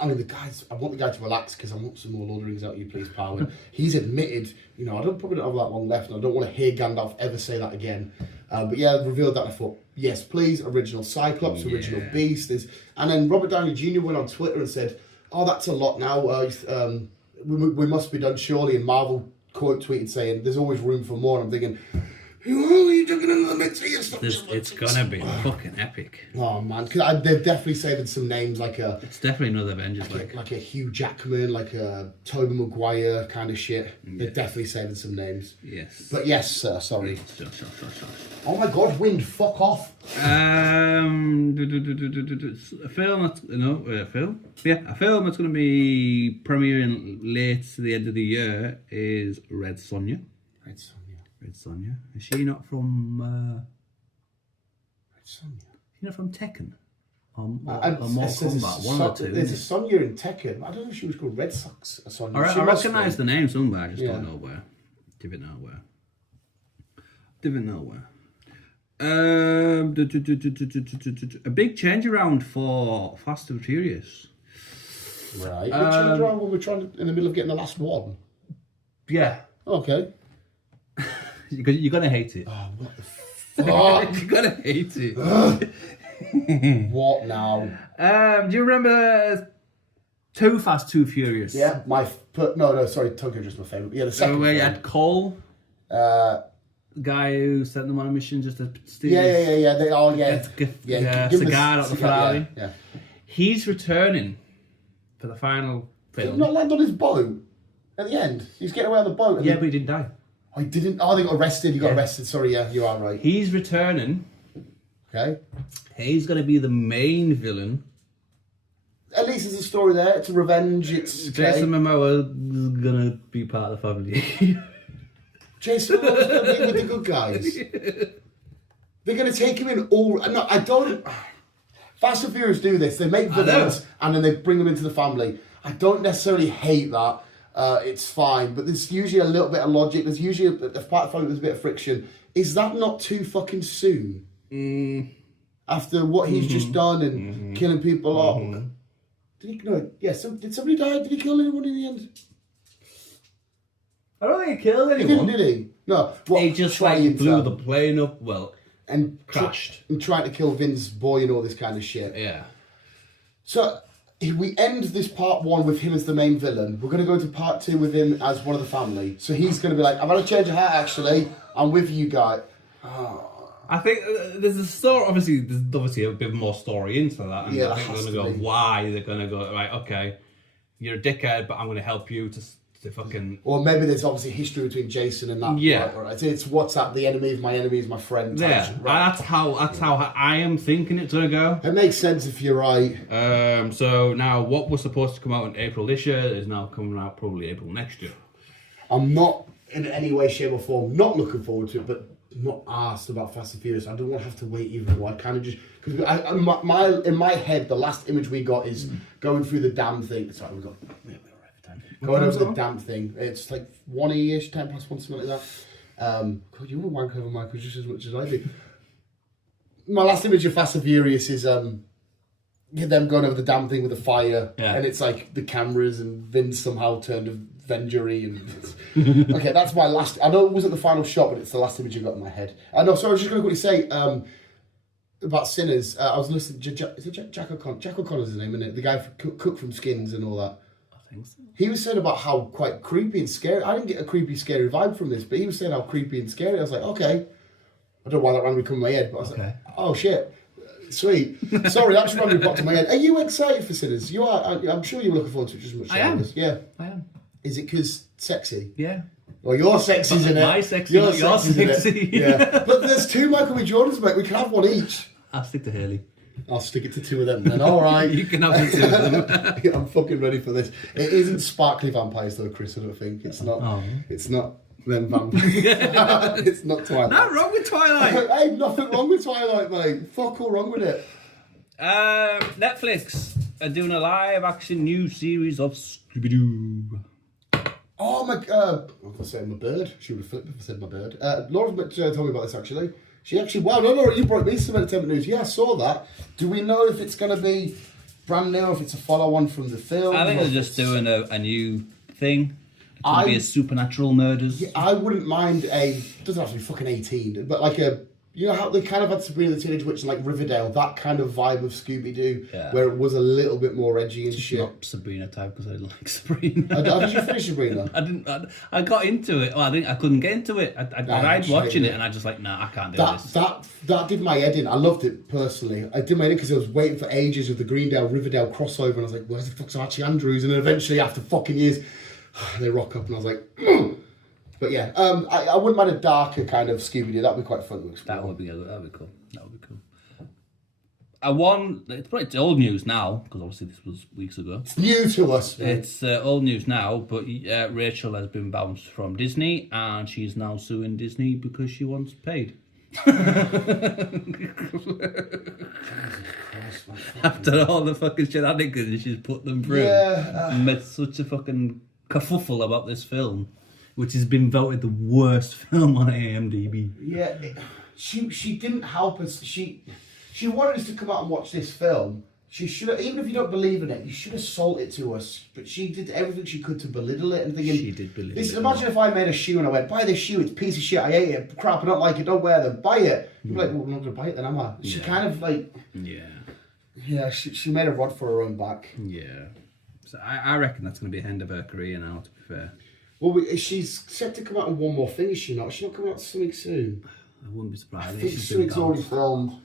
I mean, I want the guy to relax because I want some more Lord of the Rings out of you, please, pal. And he's admitted, I probably don't have that long left, and I don't want to hear Gandalf ever say that again. But yeah, revealed that, and I thought, yes, please, original Cyclops, original Beast. And then Robert Downey Jr. went on Twitter and said, oh, that's a lot now. We must be done surely. And Marvel quote tweeted saying, there's always room for more. And I'm thinking, who are you taking into the mix of your stuff? It's gonna be fucking epic. Oh man, because they've definitely saved some names it's definitely another Avengers like a Hugh Jackman, like a Tobey Maguire kind of shit. Yeah. They're definitely saving some names. Yes. But yes, sir. Sorry. Sure. Oh my God, wind! Fuck off. A film that's going to be premiering late to the end of the year is Red Sonja. Red Sonja. Is she not from... Red Sonja? Is she not from Tekken? Or Mortal Kombat? One or two. There's a Sonja in Tekken. I don't know if she was called Red Sox. Sonja. I recognise the name somewhere. I just don't know where. Didn't know where. A big change around for Fast and Furious. Right. Big change around when we're in the middle of getting the last one. Yeah. Okay. You're gonna hate it. Oh, what the fuck? You're gonna hate it. What now? Do you remember Too Fast, Too Furious? Yeah, sorry, Tokyo just my favourite. Yeah, the second. Where you had Cole, guy who sent them on a mission just to steal. Yeah. They all cigar out the Ferrari. He's returning for the final Did he film. not land on his boat at the end? He's getting away on the boat. Yeah, but he didn't die. I didn't. Oh, they got arrested. He got arrested. Sorry, yeah, you are right. He's returning. Okay. He's going to be the main villain. At least there's a story there. It's a revenge. It's okay. Jason Momoa is going to be part of the family. Jason Momoa's going to be with the good guys. They're going to take him in all... No, I don't... Fast and Furious do this. They make villains and then they bring them into the family. I don't necessarily hate that. It's fine. But there's usually a little bit of logic. There's usually a part of the family there's a bit of friction. Is that not too fucking soon? After what he's just done and killing people off? Did he... No, yeah, did somebody die? Did he kill anyone in the end? I don't think he killed anyone. He didn't, did he? No. What, he just blew the plane up, and crashed. And tried to kill Vince's boy and all this kind of shit. Yeah. So we end this part 1 with him as the main villain. We're going to go into part 2 with him as one of the family. So he's going to be like, I've had a change of heart actually. I'm with you guys. I think there's a story. There's obviously a bit more story into that. And Yeah, I think they're going to go, why? They're going to go, right, okay, you're a dickhead, but I'm going to help you to fucking... Or maybe there's obviously history between Jason and that. Yeah. Right? It's what's that? The enemy is my friend. Yeah, right. That's how I am thinking it's going to go. It makes sense if you're right. So now what was supposed to come out in April this year is now coming out probably April next year. I'm not in any way, shape or form not looking forward to it, but not asked about Fast and Furious. I don't want to have to wait even more. I kind of just... Because in my head, the last image we got is going through the damn thing. Sorry, we got... Going over the damn thing. It's like 1-ish, 10 past 1, something like that. God, you want to wank over Michael just as much as I do. My last image of Fast and Furious is them going over the damn thing with the fire. Yeah. And it's like the cameras and Vince somehow turned Avengery. And okay, that's my last... I know it wasn't the final shot, but it's the last image I got in my head. No, sorry, I was just going to quickly say about Sinners. I was listening to... Is it Jack O'Connor? Jack O'Connor's his name, isn't it? The guy cook from Skins and all that. So. He was saying about how quite creepy and scary. I didn't get a creepy, scary vibe from this, but he was saying how creepy and scary. I was like, okay. I don't know why that randomly come in my head, but I was like, oh shit, sweet. Sorry, that just randomly popped in my head. Are you excited for Sinners? You are. I'm sure you were looking forward to it just as much. I am. Yeah, I am. Is it because sexy? Yeah. Well, you're sexy, isn't it? My sexy, you're sexy. Yeah. But there's 2 Michael B. Jordans, mate. We can have one each. I'll stick to Haley. I'll stick it to 2 of them then. All right. You can have the 2 of them. I'm fucking ready for this. It isn't sparkly vampires though, Chris, I don't think. It's not. Oh. It's not them vampires. It's not Twilight. Nothing wrong with Twilight. Hey, nothing wrong with Twilight, mate. Fuck all wrong with it. Netflix are doing a live action new series of Scooby-Doo. Oh my... I'm going to say my bird. She would have flipped if I said my bird. Laura told me about this actually. She actually, wow, no, you brought me some entertainment news. Yeah, I saw that. Do we know if it's going to be brand new, if it's a follow-on from the film? I think they're just doing a new thing. It's going to be a supernatural murders. Yeah, I wouldn't mind it doesn't have to be fucking 18, but like you know how they kind of had Sabrina the Teenage Witch and like Riverdale, that kind of vibe of Scooby-Doo, where it was a little bit more edgy and shit. Not Sabrina type because I didn't like Sabrina. Did you finish Sabrina? I didn't. I got into it. Well, I couldn't get into it. I tried watching it and I just like, nah, I can't do this. That did my head in. I loved it personally. I did my head in because I was waiting for ages of the Greendale Riverdale crossover, and I was like, where's the fuck's Archie Andrews? And then eventually, after fucking years, they rock up, and I was like, But yeah, I wouldn't mind a darker kind of Scooby-Doo. That'd be quite fun to explore. That'd be cool. That would be cool. It's old news now, because obviously this was weeks ago. It's new to us. Man. It's old news now, but Rachel has been bounced from Disney, and she's now suing Disney because she wants paid. After all the fucking shenanigans she's put them through. Made such a fucking kerfuffle about this film, which has been voted the worst film on IMDb. Yeah, she didn't help us. She wanted us to come out and watch this film. She should have, even if you don't believe in it, you should have sold it to us. But she did everything she could to belittle it and thinking... She did belittle it. Imagine if I made a shoe and I went, buy this shoe, it's a piece of shit, I hate it, crap, I don't like it, don't wear them, buy it. You'd be like, well, I'm not going to buy it then, am I? She kind of like... Yeah, she made a rod for her own back. Yeah. So I reckon that's going to be the end of her career now, to be fair. Well, she's set to come out on one more thing, is she not? Is she not coming out something soon? I wouldn't be surprised. I think something's already filmed.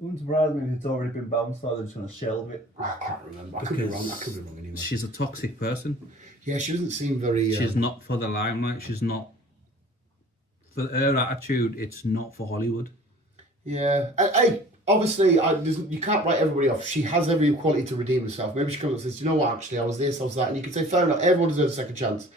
wouldn't surprise me if it's already been bounced or they're just going to shelve it. I can't remember. I could be wrong. Anyway. She's a toxic person. Yeah, she doesn't seem very... She's not for the limelight. She's not... For her attitude, it's not for Hollywood. Yeah. Hey, obviously, you can't write everybody off. She has every quality to redeem herself. Maybe she comes up and says, you know what, actually, I was this, I was that. And you can say, fair enough, everyone deserves a second chance.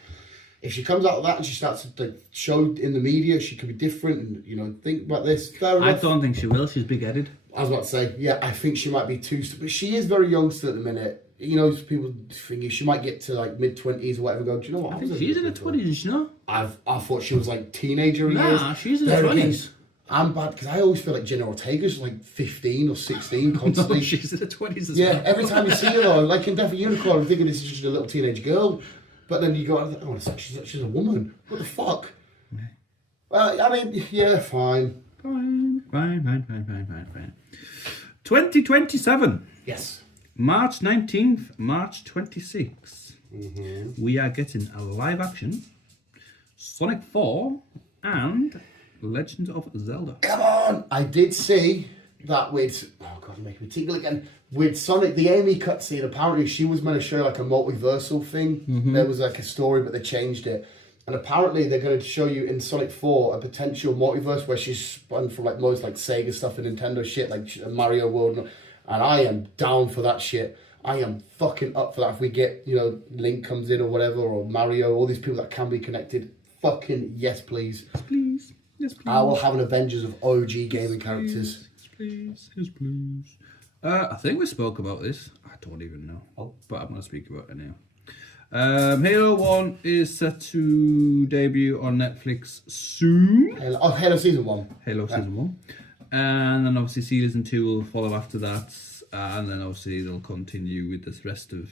If she comes out of that and she starts to show in the media, she could be different and, think about this. Fair enough. I don't think she will. She's big-headed. I was about to say, yeah, I think she might be too... But she is very young still at the minute. People think she might get to like mid-20s or whatever. Go, do you know what? I think she's in her 20s, you know? I thought she was like teenager years. Nah, she's in her 20s. I'm bad because I always feel like Jenna Ortega's like 15 or 16 constantly. No, she's in her 20s as well. Yeah, every time you see her though, like in Death of Unicorn, I'm thinking this is just a little teenage girl. But then you go, oh, she's a woman. What the fuck? Yeah. Well, I mean, yeah, fine. Fine. 2027. Yes. March 19th, March 26th. We are getting a live action Sonic 4 and Legend of Zelda. Come on! I did see that with... Oh, God, you're making me tingle again. With Sonic, the Amy cutscene, apparently she was meant to show like a multiversal thing. There was like a story, but they changed it. And apparently they're going to show you in Sonic 4 a potential multiverse where she's spun from like most like Sega stuff and Nintendo shit, like Mario World. And I am down for that shit. I am fucking up for that. If we get, Link comes in or whatever, or Mario, all these people that can be connected, fucking yes, please. Please. Yes, please. I will have an Avengers of OG gaming characters. Yes, please. I think we spoke about this. I don't even know. But I'm going to speak about it now. Halo 1 is set to debut on Netflix soon. Halo Season 1. Season 1. And then obviously Season 2 will follow after that. And then obviously they'll continue with the rest of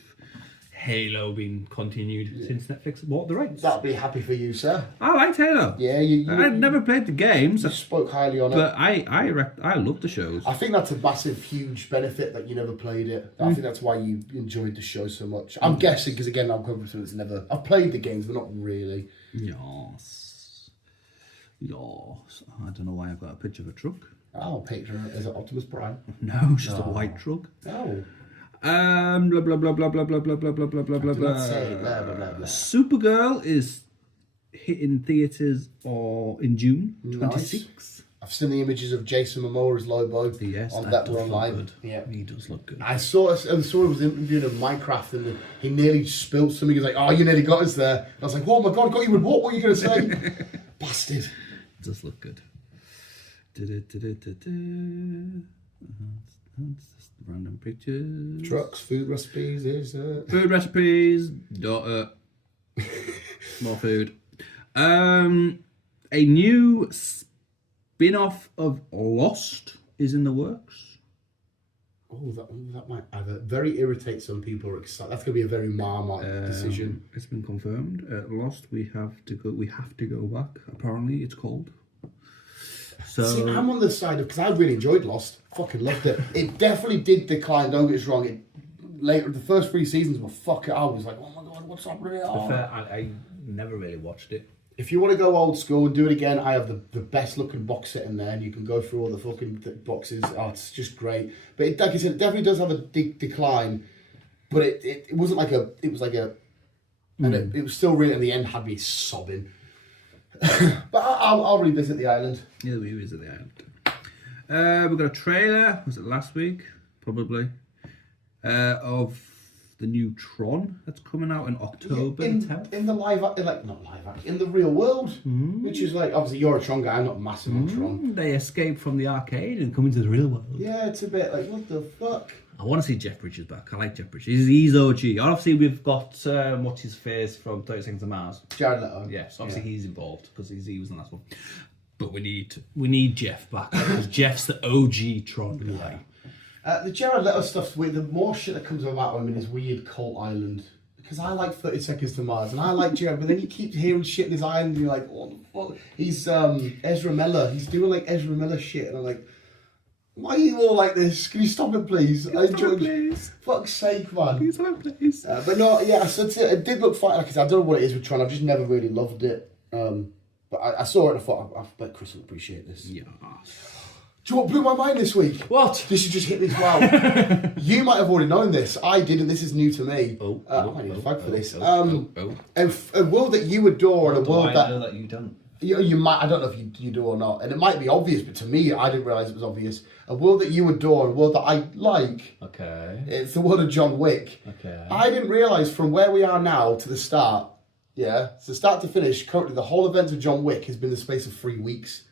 Halo being continued since Netflix bought the rights. That'll be happy for you, sir. I liked Halo. Yeah, I'd never played the games. You spoke highly on it. But I love the shows. I think that's a massive, huge benefit that you never played it. I think that's why you enjoyed the show so much. I'm guessing, because again, I'm coming from it's never... I've played the games, but not really. Yes. I don't know why I've got a picture of a truck. Oh, picture as an Optimus Prime. No, it's just a white truck. Oh. Blah blah blah blah blah blah blah blah blah blah blah blah blah. Supergirl is hitting theatres in June 26th. I've seen the images of Jason Momoa's Lobo on that one line. Yeah, he does look good. I saw he was interviewing of Minecraft and he nearly spilled something. He was like, "Oh, you nearly got us there." And I was like, "Oh my god, got you with what? What are you going to say?" Bastard. It does look good. Random pictures. Trucks, food recipes, food recipes, daughter, more food. A new spin-off of Lost is in the works. Oh, that might either very irritate some people or excite. That's going to be a very Marmite decision. It's been confirmed. Lost, we have to go back. Apparently, it's called. So see, I'm on the side of because I really enjoyed Lost. Fucking loved it. It definitely did decline. Don't get us wrong. Later, the first 3 seasons were fucking. I was like, oh my god, what's happening? To be fair, I never really watched it. If you want to go old school and do it again, I have the best looking box set in there, and you can go through all the fucking boxes. Oh, it's just great. But like I said, it definitely does have a decline. But it wasn't like a. It was like a. And it was still really in the end had me sobbing. But I'll revisit the island. Yeah, we revisit the island. We got a trailer. Was it last week? Probably. Of the new Tron that's coming out in October. In the in the real world, which is like obviously you're a Tron guy. I'm not massive on Tron. They escape from the arcade and come into the real world. Yeah, it's a bit like what the fuck. I want to see Jeff Bridges back. I like Jeff Bridges. He's OG. Obviously, we've got what's his face from 30 Seconds to Mars. Jared Leto. Yes, obviously he's involved because he was in the last one. But we need Jeff back because Jeff's the OG Tron guy. The Jared Leto stuff's weird. The more shit that comes about him in his weird cult island. Because I like 30 Seconds to Mars and I like Jared, but then you keep hearing shit in his island and you're like, what the fuck? He's Ezra Miller. He's doing like Ezra Miller shit and I'm like, why are you all like this? Can you stop it, please? Please. Fuck's sake, man. Can you stop it, please? But no, yeah, so it did look fine. Like I said, I don't know what it is with Tron. I've just never really loved it. But I saw it and I thought, I bet Chris will appreciate this. Yeah. Do you know what blew my mind this week? What? This should just hit me as well. You might have already known this. I didn't. This is new to me. I might need a flag for this. A world that you adore and a world that you don't. You might. I don't know if you do or not, and it might be obvious, but to me, I didn't realise it was obvious. A world that you adore, a world that I like. Okay. It's the world of John Wick. Okay. I didn't realise from where we are now to the start. Yeah, so start to finish. Currently, the whole event of John Wick has been the space of 3 weeks.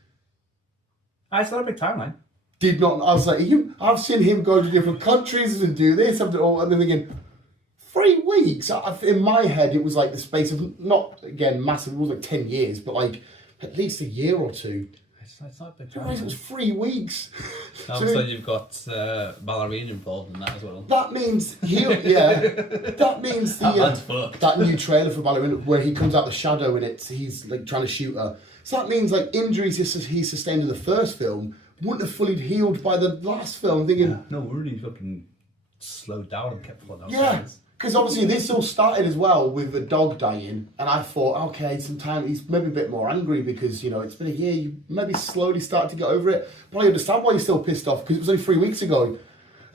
It's not a big timeline. Did not. I was like, I've seen him go to different countries and do this. And then thinking, 3 weeks. In my head, it was like the space of not again massive. It was like 10 years, but like at least a year or two. It's not a big It was 3 weeks. So you've got ballerina involved in that as well. That means that means that new trailer for Ballerina where he comes out the shadow and he's like trying to shoot her. So that means like injuries he sustained in the first film wouldn't have fully healed by the last film. Thinking, no, we're really fucking slowed down and kept falling down. Yeah, because obviously this all started as well with the dog dying, and I thought, okay, sometime he's maybe a bit more angry because it's been a year. You maybe slowly started to get over it, but I understand why you're still pissed off because it was only 3 weeks ago.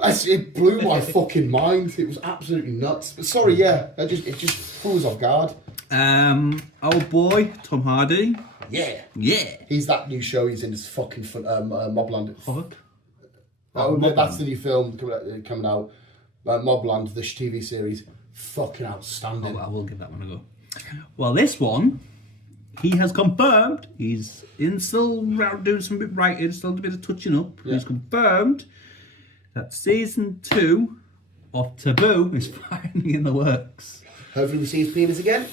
It blew my fucking mind. It was absolutely nuts. But sorry, it just threw us off guard. Old boy Tom Hardy. Yeah. Yeah. He's that new show he's in. It's fucking Mobland. Fuck. That's the new film coming out. Mobland, the TV series. Fucking outstanding. I will give that one a go. Well, this one, he has confirmed, he's still doing some bit writing, still a bit of touching up. Yeah. He's confirmed that season 2 of Taboo is finally in the works. Hopefully we see his penis again.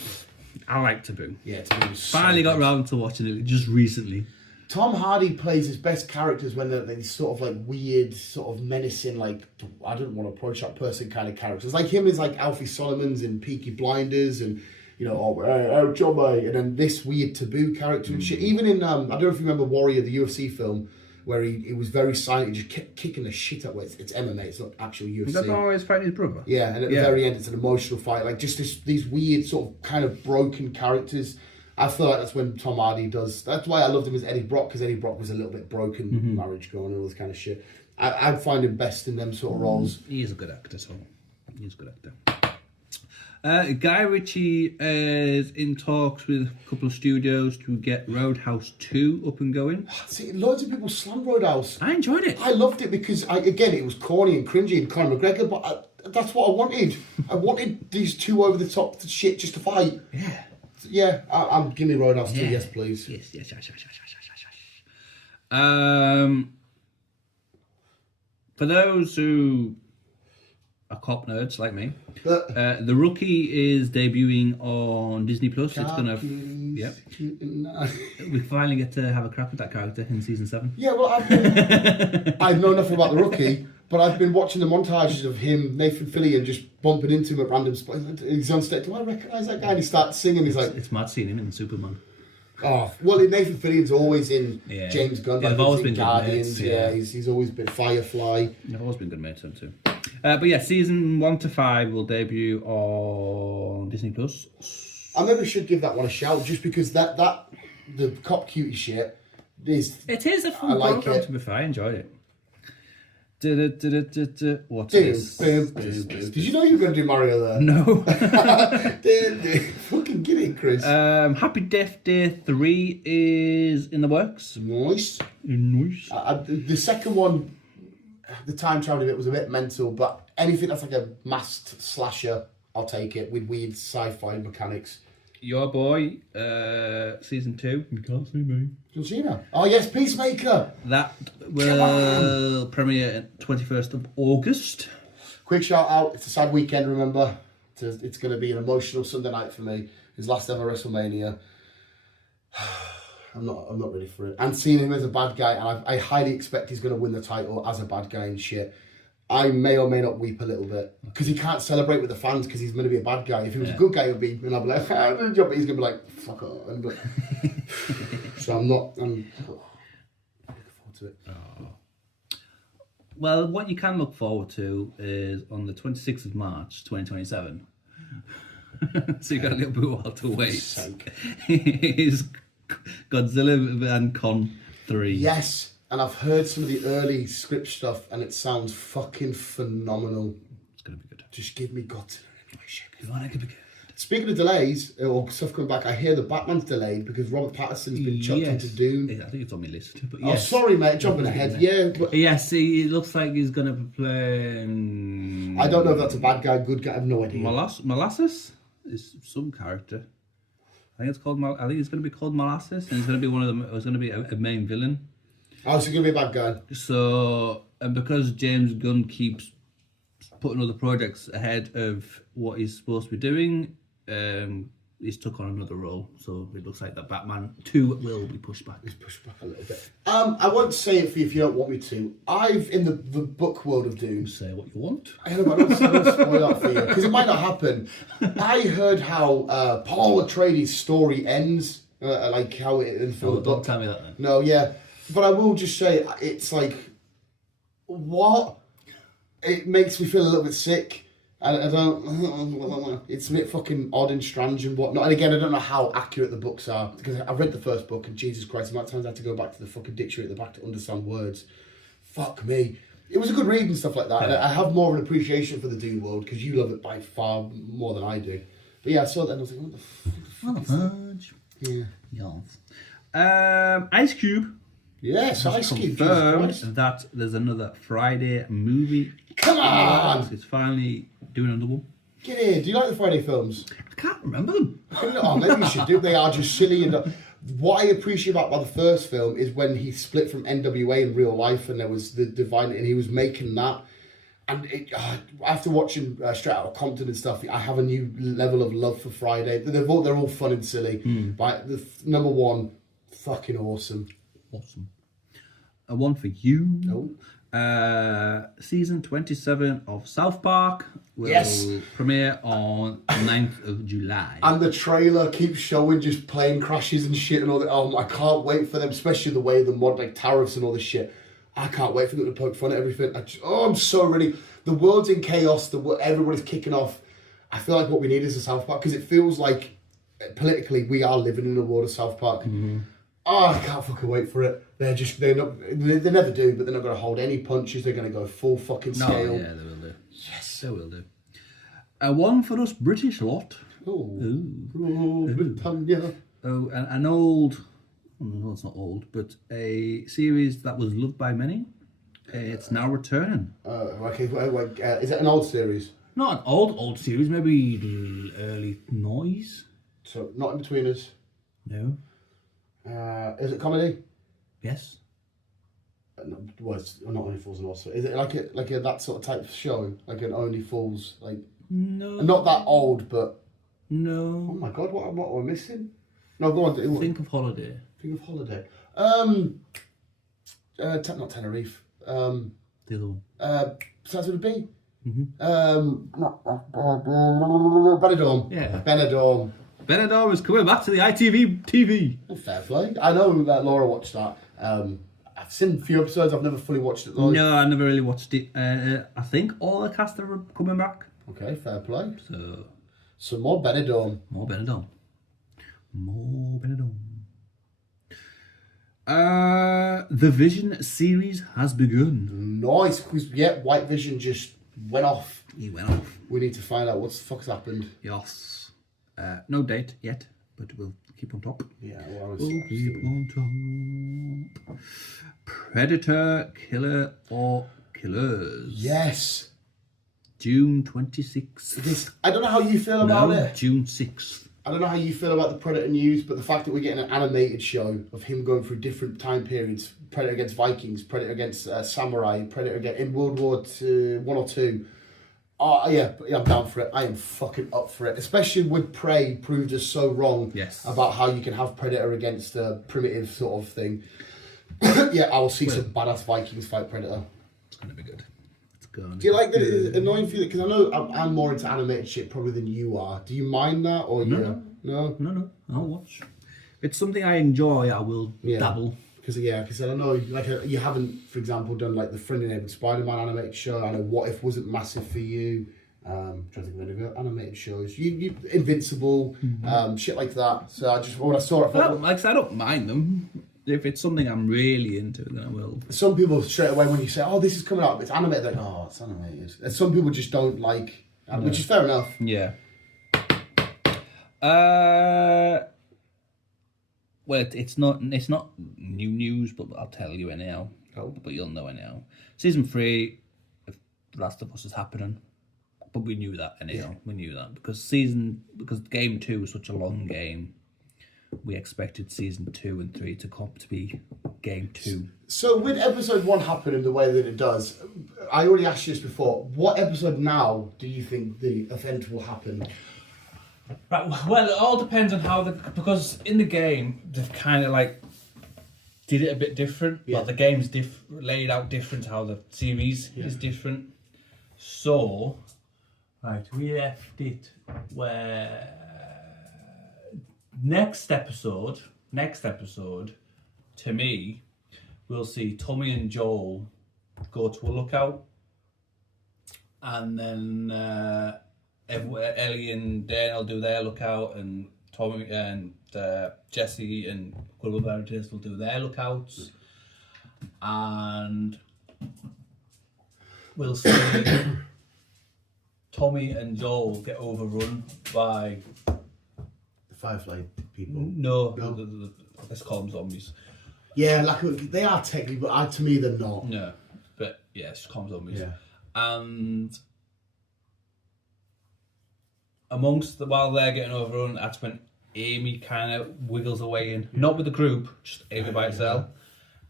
I like Taboo. Yeah, Taboo was finally got around to watching it just recently. Tom Hardy plays his best characters when they're these sort of like weird, sort of menacing, like I don't want to approach that person kind of characters. Like him is like Alfie Solomon's in Peaky Blinders, and John May, and then this weird Taboo character and shit. Even in I don't know if you remember Warrior, the UFC film, where he was very silent, he just kept kicking the shit out. It's MMA, it's not actual UFC. Is that always fighting his brother? Yeah, and at the very end, it's an emotional fight. Like just these weird sort of kind of broken characters. I feel like that's when Tom Hardy does. That's why I loved him as Eddie Brock, because Eddie Brock was a little bit broken, marriage going and all this kind of shit. I find him best in them sort of roles. He is a good actor, so he's a good actor. Guy Ritchie is in talks with a couple of studios to get Roadhouse 2 up and going. See, loads of people slam Roadhouse. I enjoyed it. I loved it because, again, it was corny and cringy and Conor McGregor, but that's what I wanted. I wanted these two over the top shit just to fight. Yeah. Yeah, I'm give me Roadhouse 2, yes please. Yes. For those who are cop nerds like me, The Rookie is debuting on Disney Plus. It's gonna, we finally get to have a crack at that character in season 7. Yeah, well, I know nothing about The Rookie, but I've been watching the montages of him, Nathan Fillion, just bumping into him at random spots. He's on stage. Do I recognise that guy? And he starts singing. He's like, it's mad seeing him in Superman. Oh, well, Nathan Fillion's always in James Gunn. Yeah, they've always been Guardians. Good mates, He's always been Firefly. They've always been good mates, them too. But yeah, season 1 to 5 will debut on Disney Plus. I maybe should give that one a shout, just because that the cop cutie shit is. It is a fun program, to be fair. I enjoyed it. What's this? Did you know you were going to do Mario there? No. Fucking get it, Chris. Happy Death Day 3 is in the works. Nice. The second one, the time traveling bit was a bit mental, but anything that's like a masked slasher, I'll take it, with weird sci-fi mechanics. Your Boy, season 2. You can't see me. You'll see now. Oh yes, Peacemaker. That will premiere at 21st of August. Quick shout out. It's a sad weekend, remember. It's going to be an emotional Sunday night for me. His last ever WrestleMania. I'm not ready for it. And seeing him as a bad guy, and I highly expect he's going to win the title as a bad guy and shit. I may or may not weep a little bit because he can't celebrate with the fans because he's going to be a bad guy. If he was a good guy, he would be, and I'll be like, but he's going to be like, fuck off. So I'm looking forward to it. Well, what you can look forward to is on the 26th of March, 2027. So you've got a little bit while to wait. Is Godzilla and Kong 3. Yes. and I've heard some of the early script stuff, and it sounds fucking phenomenal. It's gonna be good. Just give me Godzilla anyway, shit. You want it to be good. Speaking of delays, or stuff coming back, I hear the Batman's delayed because Robert Pattinson's been chucked into Dune. I think it's on my list. But Oh, sorry, mate, jumping ahead. Yeah, but yes, it looks like he's gonna be playing. I don't know if that's a bad guy, good guy. I have no idea. Molasses is some character. I think it's called. I think it's gonna be called Molasses, and it's gonna be one of them. It's gonna be a main villain. Oh, so it's gonna be a bad guy. So, and because James Gunn keeps putting other projects ahead of what he's supposed to be doing, he's took on another role. So it looks like that Batman 2 will be pushed back. He's pushed back a little bit. I won't say it for you if you don't want me to. I've, in the book world of Doom... Say what you want. I know, but I don't spoil that for you, because it might not happen. I heard how Paul Atreides' story ends, like how it in the book. Don't tell me that then. No, yeah. But I will just say, it's like, what? It makes me feel a little bit sick. I don't. It's a bit fucking odd and strange and whatnot. And again, I don't know how accurate the books are because I read the first book and Jesus Christ, the amount of times I had to go back to the fucking dictionary at the back to understand words. Fuck me. It was a good read and stuff like that. And I have more of an appreciation for the Dune world because you love it by far more than I do. But yeah, I saw that and I was like, what the fuck? Is that? Yeah. Yes. Ice Cube. Yes, Ice Cube. Confirmed that there's another Friday movie. Come on! It's finally doing another one. Get in. Do you like the Friday films? I can't remember them. Oh, maybe you should do. They are just silly. And what I appreciate about the first film is when he split from NWA in real life, and there was the Divine, and he was making that. And after watching Straight Outta Compton and stuff, I have a new level of love for Friday. They're all fun and silly. But the number one, fucking awesome. Awesome. A one for you. Oh. Season 27 of South Park will premiere on 9th of July. And the trailer keeps showing just plane crashes and shit and all that. Oh, I can't wait for them, especially the way the mod, like tariffs and all this shit. I can't wait for them to poke fun at everything. I'm so ready. The world's in chaos. Everybody's kicking off. I feel like what we need is a South Park because it feels like politically we are living in a world of South Park. Oh, I can't fucking wait for it. They never do, but they're not going to hold any punches. They're going to go full fucking scale. No, yeah, they will do. Yes, they will do. A one for us British lot. Britannia. Oh, an old, no, it's not old, but a series that was loved by many. It's now returning. Okay, is it an old series? Not an old series, maybe the early noughties. So, not In Between Us? No. Is it comedy? Yes. Well, it's not Only Fools and Horses. Is it like a that sort of type of show? Like an Only Fools? Like, no. Not that old, but... No. Oh my God, what am I missing? No, go on. Think of Holiday. Think of Holiday. Not Tenerife. The other one. Starts with a B. Benidorm. Yeah. Benidorm. Benidorm is coming back to the ITV TV. Oh, fair play. I know that Laura watched that. I've seen a few episodes. I've never fully watched it though. No, I never really watched it. I think all the cast are coming back. Okay, fair play. So more Benidorm. More Benidorm. The Vision series has begun. Nice, because White Vision just went off. He went off. We need to find out what the fuck's happened. Yes. No date yet, but we'll keep on top. Yeah, well, We'll keep on top. Predator, Killer or Killers. Yes. June 26th. I don't know how you feel about it. June 6th. I don't know how you feel about the Predator news, but the fact that we're getting an animated show of him going through different time periods, Predator against Vikings, Predator against Samurai, Predator against in World War II, 1 or 2. Yeah, I'm down for it. I am fucking up for it. Especially with Prey proved us so wrong about how you can have Predator against a primitive sort of thing. Yeah, I will see some badass Vikings fight Predator. It's going to be good. Do you like that it's annoying for you? Because I know I'm more into animated shit probably than you are. Do you mind that? Or No. I'll watch. It's something I enjoy. I will dabble. Because I know you haven't, for example, done like the Friendly Neighborhood Spider-Man animated show. I know What If wasn't massive for you. Trying to think of any other animated shows. You Invincible, shit like that. So I just when I saw it, I thought, I don't mind them. if it's something I'm really into, then I will. Some people straight away when you say, "Oh, this is coming out, it's animated," they're like, "Oh, it's animated." And some people just don't like, which is fair enough. Yeah. Well, it's not new news, but I'll tell you anyhow. Oh. But you'll know anyhow. Season 3 of The Last of Us is happening, but we knew that anyhow. We knew that because game 2 was such a long game. We expected season 2 and 3 to come to be game 2. So with episode 1 happening the way that it does, I already asked you this before. What episode now do you think the event will happen? Right. Well, it all depends on how because in the game they've kind of like did it a bit different. Yeah. Like the game's laid out different to how the series is different. So, right, we left it where next episode, to me, we'll see Tommy and Joel go to a lookout, and then Ellie and Dan will do their lookout, and Tommy and Jesse and Global Veritas will do their lookouts, and we'll see Tommy and Joel get overrun by The Firefly people. no. Let's call them zombies. Yeah, like they are technically, but to me they're not. No, but yeah, it's call them zombies. Yeah. And while they're getting overrun, that's when Amy kind of wiggles away in, not with the group, just Amy by herself,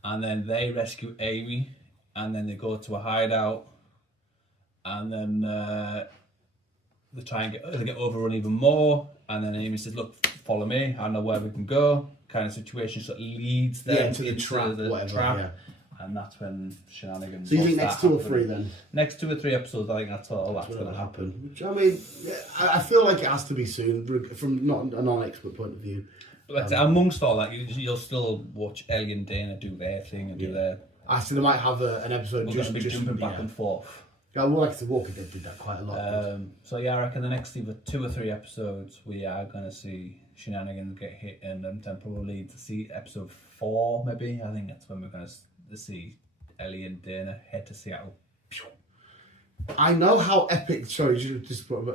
and then they rescue Amy, and then they go to a hideout, and then they try and get overrun even more, and then Amy says, "Look, follow me. I know where we can go." Kind of situation, so it leads them into the trap, whatever. And that's when shenanigans. So you think next 2 or 3 then? Next 2 or 3 episodes, I think that's all that's going to happen. Which, I mean, I feel like it has to be soon, from not a non-expert point of view. But amongst all that, you'll still watch Ellie and Dana do their thing and do their. I see they might have an episode We're just going to be jumping back and forth. Yeah, well, like the Walking Dead did that quite a lot. So yeah, I reckon the next either 2 or 3 episodes we are going to see shenanigans get hit, and then probably to see episode 4 maybe. I think that's when we're going to see Ellie and Dana head to Seattle. I know how epic. Sorry,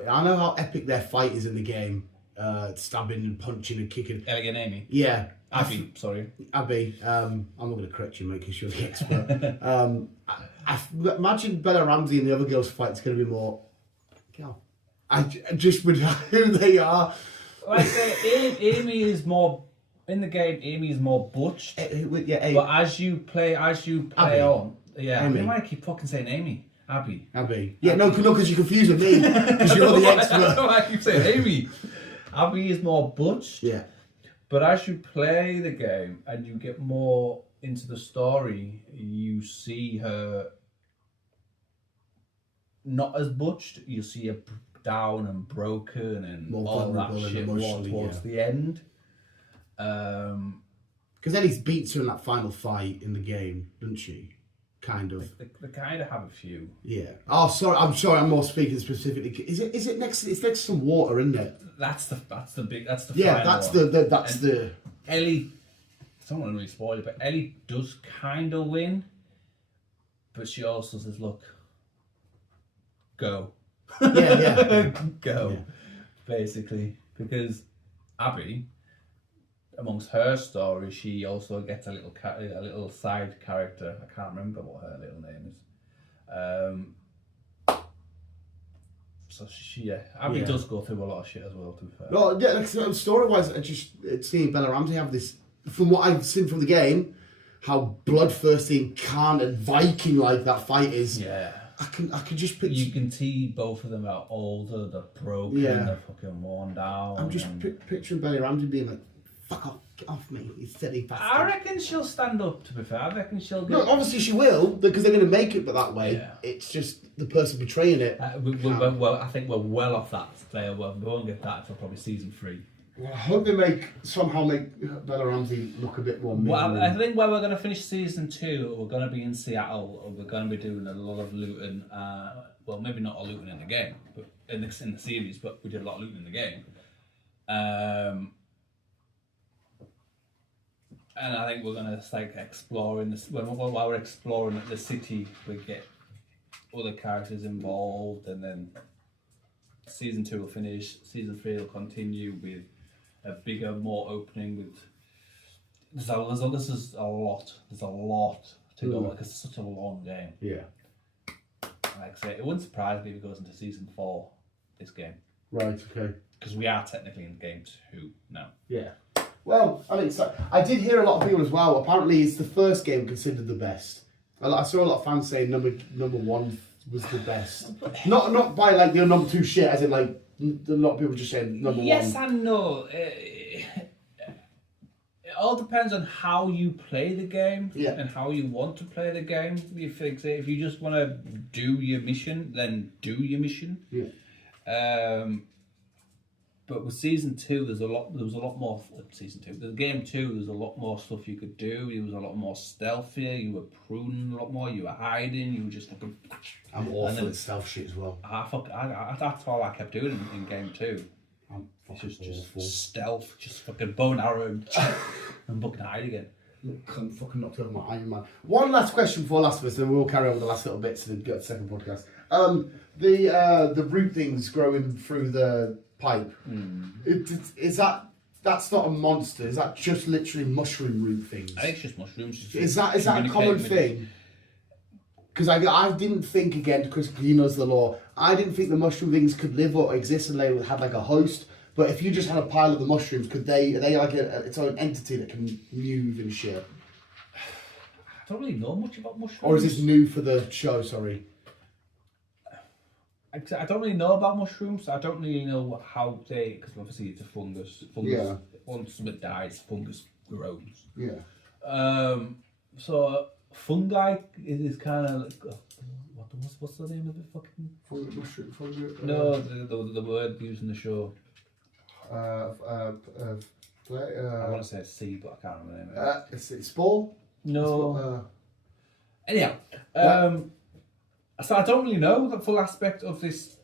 I know how epic their fight is in the game. Stabbing and punching and kicking. Ellie and Amy. Yeah, Abby. Sorry. Abby. I'm not going to correct you, mate, because you're the expert. I imagine Bella Ramsey and the other girls' fight is going to be more. I just with who they are. Like Amy is more in the game. Amy is more butched. Yeah, but as you play Abby. on, yeah. Amy. Why do I keep fucking saying Amy? Abby. Yeah, no, because you're confusing me because you're the expert. I keep saying Amy. Abby is more butched. Yeah. But as you play the game and you get more into the story, you see her not as butched. You see her down and broken and More all that vulnerable and shit more emotionally, towards the end. Because Ellie beats her in that final fight in the game, doesn't she? Kind of. They kind of have a few. Yeah. Oh, sorry. I'm more speaking specifically. Is it next? It's next to some water, isn't it? That's the Yeah, final that's one. the. Ellie. I don't want to really spoil it, but Ellie does kind of win, but she also says, "Look, go." Yeah. Go. Yeah. Basically, because Abby, amongst her story, she also gets a little side character. I can't remember what her little name is. So Abby does go through a lot of shit as well. To be fair. No, yeah. Like, story-wise, it's seeing Bella Ramsey have this. From what I've seen from the game, how bloodthirsty and calm and Viking like that fight is. Yeah. I can just picture. You can see both of them are older, they're broken, they're fucking worn down. I'm just picturing Bella Ramsey being like, "Fuck off, get off me, you silly bastard." I reckon she'll stand up, to be fair. I reckon she'll No, obviously she will, because they're going to make it but that way. Yeah. It's just the person portraying it. Well, I think we're well off that. We won't get that until probably season 3. Well, I hope they somehow make Bella Ramsey look a bit more. Well, I think where we're going to finish season 2, we're going to be in Seattle, and we're going to be doing a lot of looting. Well, maybe not all looting in the game, but in the series, but we did a lot of looting in the game. And I think we're gonna like exploring this. While we're exploring the city, we get other characters involved, and then season 2 will finish. Season 3 will continue with a bigger, more opening. With there's a lot. There's a lot to go because it's such a long game. Yeah. Like I say, it wouldn't surprise me if it goes into season 4. This game. Right. Okay. Because we are technically in game 2 now. Yeah. Well, I mean, I did hear a lot of people as well. Apparently, it's the first game considered the best. I saw a lot of fans saying number 1 was the best. Not by like your number 2 shit, as in like a lot of people just saying number 1. Yes and no. It all depends on how you play the game and how you want to play the game. If you just want to do your mission, then do your mission. Yeah. But with season 2, there was a lot more. Season 2, the game 2, there was a lot more stuff you could do. It was a lot more stealthier. You were pruning a lot more. You were hiding. You were just fucking. I'm awful at stealth shit as well. That's all I kept doing in game 2. I'm fucking just stealth, just fucking bow and arrow and fucking hide again. I'm fucking knocked over my Iron Man. One last question before last of us, then we'll carry on with the last little bits and then get the second podcast. The root things growing through the pipe. Is that's not a monster? Is that just literally mushroom root things? I think it's just mushrooms. Is that a common thing? Because I didn't think, again, because he knows the law, I didn't think the mushroom things could live or exist and they had like a host. But if you just had a pile of the mushrooms, are they like its own entity that can move and shit? I don't really know much about mushrooms. Or is this new for the show, sorry? I don't really know about mushrooms. I don't really know how they, because obviously it's a fungus. Yeah. Once something dies, fungus grows. Yeah. So fungi is kind of like, what's the name of it? Fucking Mushroom. No, the word used in the show. I want to say C, but I can't remember the name of it. It's spore? No. Anyhow, so I don't really know the full aspect of this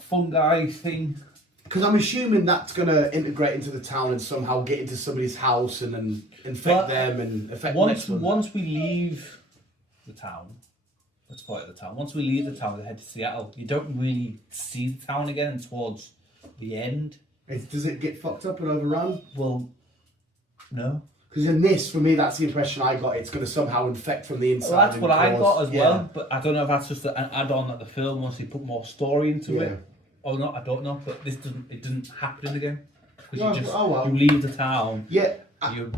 fungi thing. Because I'm assuming that's going to integrate into the town and somehow get into somebody's house and then infect them and affect the next one. Once we leave the town, let's call it the town. Once we leave the town and head to Seattle, you don't really see the town again towards the end. Does it get fucked up and overrun? Well, no. Because in this, for me, that's the impression I got. It's going to somehow infect from the inside. Well, that's what I got as well, but I don't know if that's just an add-on that the film wants to put more story into it. Or not, I don't know, but it doesn't happen in the game. Because you leave the town, you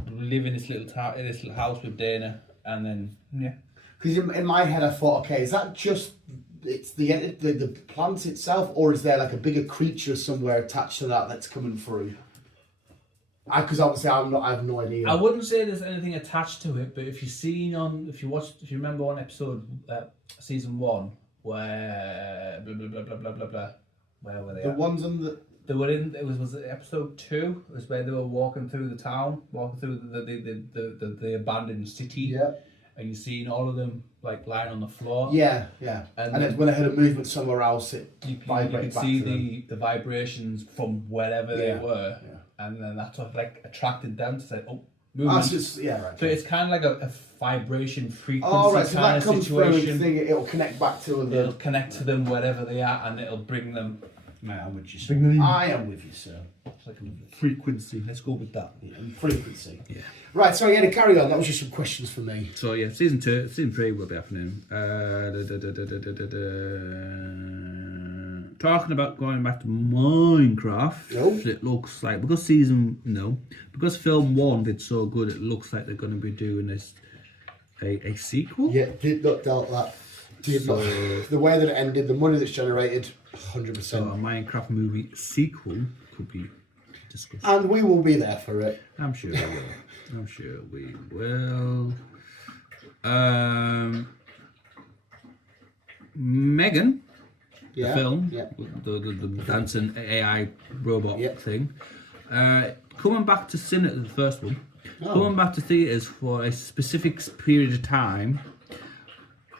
live in this little town, in this little house with Dana, and then, Because in my head I thought, okay, is that just, it's the plant itself, or is there like a bigger creature somewhere attached to that that's coming through? Because obviously I have no idea. I wouldn't say there's anything attached to it, but if you remember on episode season 1 where blah blah blah blah blah blah blah, where were they? The ones on the. They were in. It was episode 2. It was where they were walking through the town, walking through the abandoned city. Yeah. And you've seen all of them like lying on the floor. Yeah, yeah. And then when I had a movement somewhere else, you could see the vibrations from wherever they were. Yeah. And then that's what like attracted them to say, oh, movement. Right. So it's kind of like a vibration frequency so kind that of comes situation. Through and it'll connect back to them. It'll connect to them wherever they are, and it'll bring them. Man, I'm with you, sir. I am with you, sir. It's like a frequency. Let's go with that. Yeah, frequency. Yeah. Right, so to carry on, that was just some questions for me. So yeah, season 3 will be happening. Talking about going back to Minecraft, it looks like because film 1 did so good, it looks like they're going to be doing a sequel. Yeah, did not doubt that. The way that it ended, the money that's generated, 100%. So a Minecraft movie sequel could be discussed. And we will be there for it. I'm sure we will. I'm sure we will. Megan, the film, the dancing AI robot thing, coming back to cinema, the first one, coming back to theatres for a specific period of time,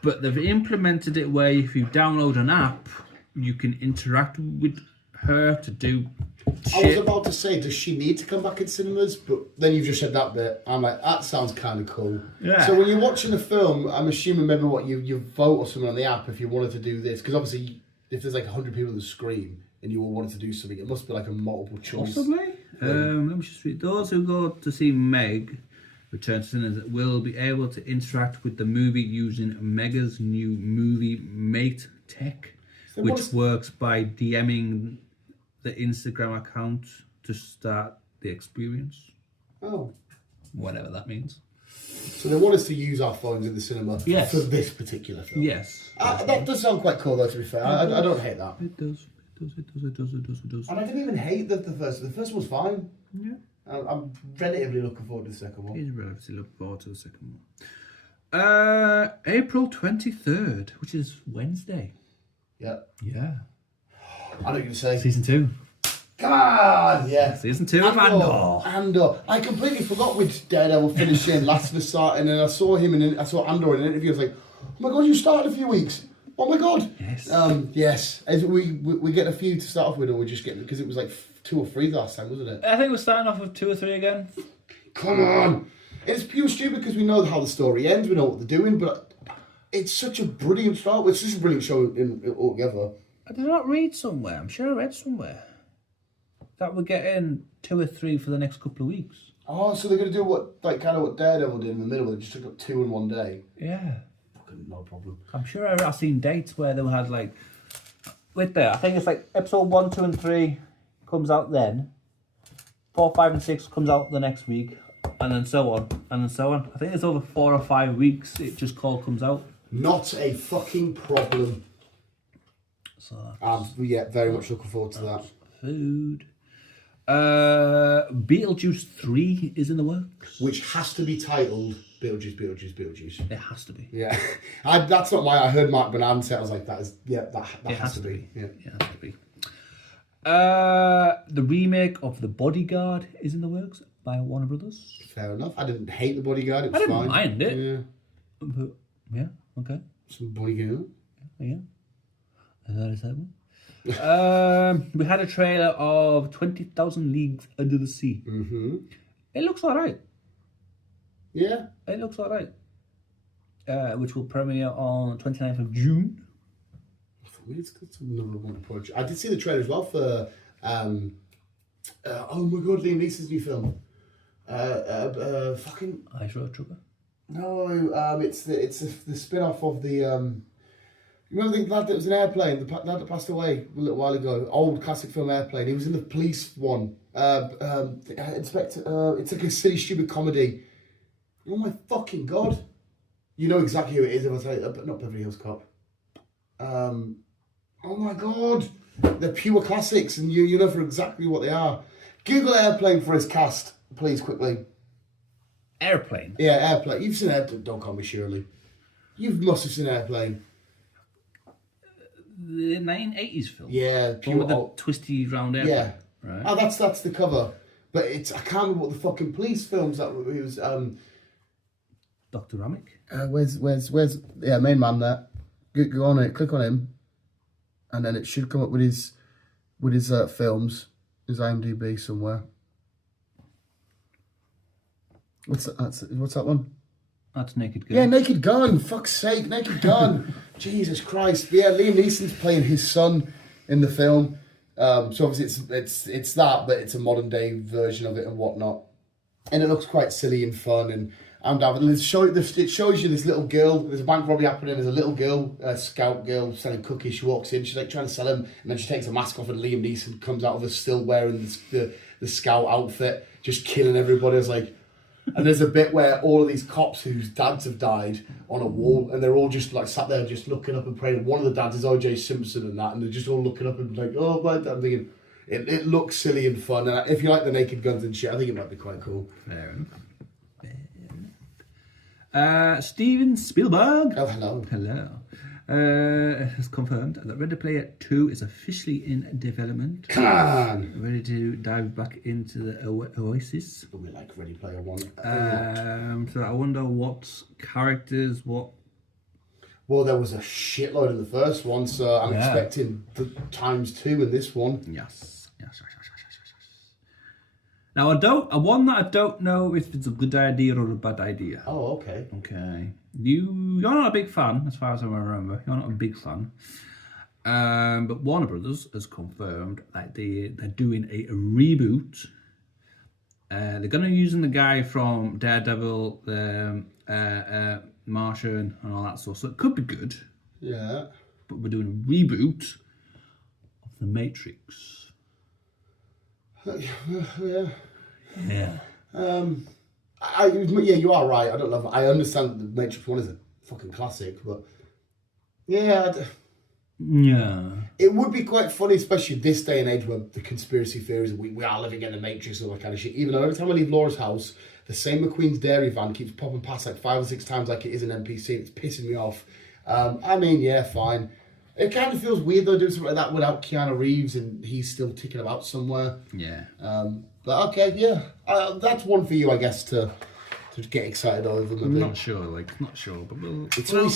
but they've implemented it where if you download an app, you can interact with her to do I was about to say, does she need to come back in cinemas? But then you've just said that bit. I'm like, that sounds kind of cool. Yeah. So when you're watching a film, I'm assuming maybe you vote or something on the app if you wanted to do this. Because obviously, if there's like 100 people on the screen and you all wanted to do something, it must be like a multiple choice. Possibly. Let me just read. Those who go to see Meg Return to Cinemas will be able to interact with the movie using Mega's new movie Mate tech, which works by DMing the Instagram account to start the experience. Oh. Whatever that means. So they want us to use our phones in the cinema for this particular film. Yes. That does sound quite cool though, to be fair. I don't hate that. It does. It does. And I didn't even hate the first. The first one was fine. Yeah. I'm relatively looking forward to the second one. He's relatively looking forward to the second one. April 23rd, which is Wednesday. Yeah. Yeah. I know what you're going to say. Season 2. Come on! Yeah. Season 2 of Andor. Andor. I completely forgot with Daredevil finishing, Last of Us starting, and I saw him I saw Andor in an interview. I was like, oh my god, you started a few weeks. Oh my god. Yes. Yes. As we get a few to start off with, or we just get, because it was like 2 or 3 last time, wasn't it? I think we're starting off with 2 or 3 again. Come on. It's pure stupid because we know how the story ends, we know what they're doing, but it's such a brilliant start. It's just a brilliant show altogether. Did I not read somewhere? I'm sure I read somewhere that we're getting 2 or 3 for the next couple of weeks. Oh, so they're going to do what Daredevil did in the middle, where they just took up 2 in one day. Yeah. Fucking no problem. I'm sure I've seen dates where they had like, wait there, I think it's like episode 1, 2 and 3 comes out then, 4, 5 and 6 comes out the next week, and then so on, and then so on. I think it's over 4 or 5 weeks it just comes out. Not a fucking problem. So yeah, very much looking forward to that. Food. Beetlejuice 3 is in the works. Which has to be titled Beetlejuice. It has to be. Yeah. That's not why I heard Mark Bernard say it. I was like, that has to be. Yeah. It has to be. The remake of The Bodyguard is in the works by Warner Brothers. Fair enough. I didn't hate The Bodyguard. It was I didn't fine. mind it. Yeah. But, yeah, okay. Some bodyguard. Yeah. That is that one. We had a trailer of 20,000 Leagues Under the Sea. Mm-hmm. It looks alright. Yeah. It looks alright. Which will premiere on 29th of June. It's another one project. I did see the trailer as well for oh my god, Liam Neeson's new film. Fucking Ice Road Trucker. No, it's the spin-off of the remember the lad that was in Airplane, the lad that passed away a little while ago, old classic film Airplane. He was in the police one. Inspector. It's like a silly, stupid comedy. Oh my fucking god! You know exactly who it is if I say it, but not Beverly Hills Cop. Oh my god! They're pure classics, and you know for exactly what they are. Google Airplane for his cast, please, quickly. Airplane? Yeah, Airplane. You've seen Airplane, don't call me surely. You must have seen Airplane. The 1980s film? Yeah. One with the twisty round airplane? Yeah. Right. Oh, that's the cover. But I can't remember what the fucking police films that it was. Dr. Ramek? Where's yeah, main man there. Go on it, click on him, and then it should come up with his films, his IMDb somewhere. What's that one? That's Naked Gun. Yeah, Naked Gun. Fuck's sake, Naked Gun. Jesus Christ. Yeah, Liam Neeson's playing his son in the film. So obviously it's that, but it's a modern day version of it and whatnot. And it looks quite silly and fun, and I'm down. It shows you this little girl. There's a bank robbery happening. There's a little girl, a scout girl, selling cookies. She walks in. She's like trying to sell them, and then she takes her mask off, and Liam Neeson comes out of her still wearing the scout outfit, just killing everybody. I was like, and there's a bit where all of these cops whose dads have died on a wall, and they're all just like sat there, just looking up and praying. One of the dads is O.J. Simpson and that, and they're just all looking up and like, oh my dad. I'm thinking, it looks silly and fun. And if you like the Naked Guns and shit, I think it might be quite cool. Fair enough. Steven Spielberg. Oh, hello. Hello. Has confirmed that Ready Player 2 is officially in development. Come on! Ready to dive back into the Oasis. We like Ready Player 1. So I wonder what characters, what... Well, there was a shitload in the first one, so I'm expecting the ×2 in this one. Yes. Now, one that I don't know if it's a good idea or a bad idea. Oh, okay. Okay. You're not a big fan, as far as I remember. You're not a big fan. But Warner Brothers has confirmed that they're doing a reboot. They're going to be using the guy from Daredevil, Martian, and all that stuff. So it could be good. Yeah. But we're doing a reboot of The Matrix. Yeah. Yeah. Yeah, you are right. I don't love it. I understand that The Matrix 1 is a fucking classic, but yeah. Yeah. It would be quite funny, especially this day and age where the conspiracy theories, we are living in the Matrix and all that kind of shit. Even though every time I leave Laura's house, the same McQueen's dairy van keeps popping past like 5 or 6 times like it is an NPC. It's pissing me off. I mean, yeah, fine. It kind of feels weird though doing something like that without Keanu Reeves and he's still ticking about somewhere. Yeah. But okay, yeah. That's one for you, I guess, to get excited over. I'm not sure, but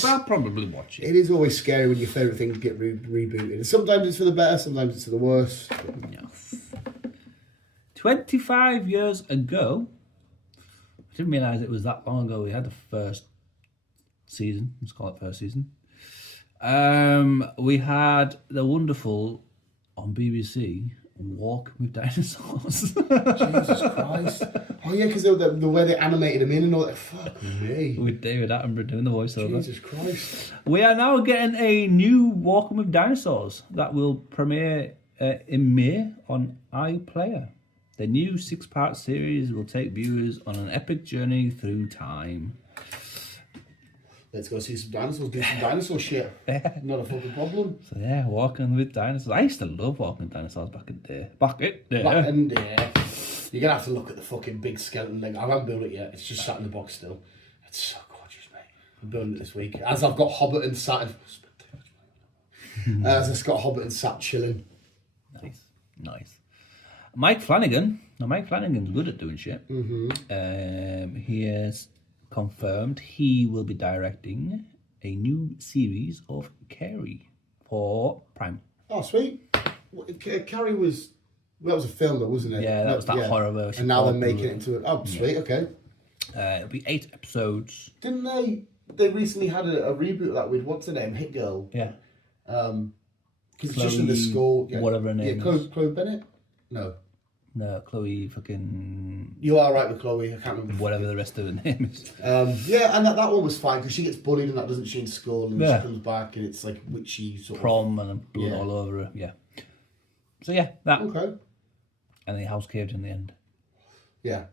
I'll probably watch it. It is always scary when your favourite things get rebooted. Sometimes it's for the better, sometimes it's for the worse. Yes. 25 years ago, I didn't realise it was that long ago. We had the first season. Let's call it first season. We had the wonderful on BBC Walk with Dinosaurs. Jesus Christ! Oh yeah, because the way they animated him in and all that. Fuck me. With David Attenborough doing the voiceover. Jesus Christ! We are now getting a new Walking with Dinosaurs that will premiere in May on iPlayer. The new 6-part series will take viewers on an epic journey through time. Let's go see some dinosaurs, do some dinosaur shit. Not a fucking problem. So yeah, Walking with Dinosaurs. I used to love Walking with Dinosaurs back in the day. Back in the day. You're going to have to look at the fucking big skeleton thing. I haven't built it yet. It's just sat in the box still. It's so gorgeous, mate. I'm building it this week. As I've got Hobbit and sat... As I've got Hobbit and sat chilling. Nice. Mike Flanagan. Now, Mike Flanagan's good at doing shit. Mm-hmm. He has confirmed he will be directing a new series of Carrie for Prime. Oh, sweet. Carrie was... Well, that was a film, though, wasn't it? Yeah, that was that horror version. And now they're making it into... Oh, sweet, okay. It'll be 8 episodes. Didn't they... They recently had a reboot of that with, what's her name? Hit Girl. Yeah. Because it's just in the school... Yeah, whatever her name is. Chloe Bennett? No, Chloe fucking... You are right with Chloe, I can't remember. Whatever the rest of her name is. Yeah, and that one was fine, because she gets bullied and that, doesn't she, in school, and she comes back and it's like witchy sort Prom and blood all over her, yeah. So yeah, that. Okay. And the house caved in the end. Yeah.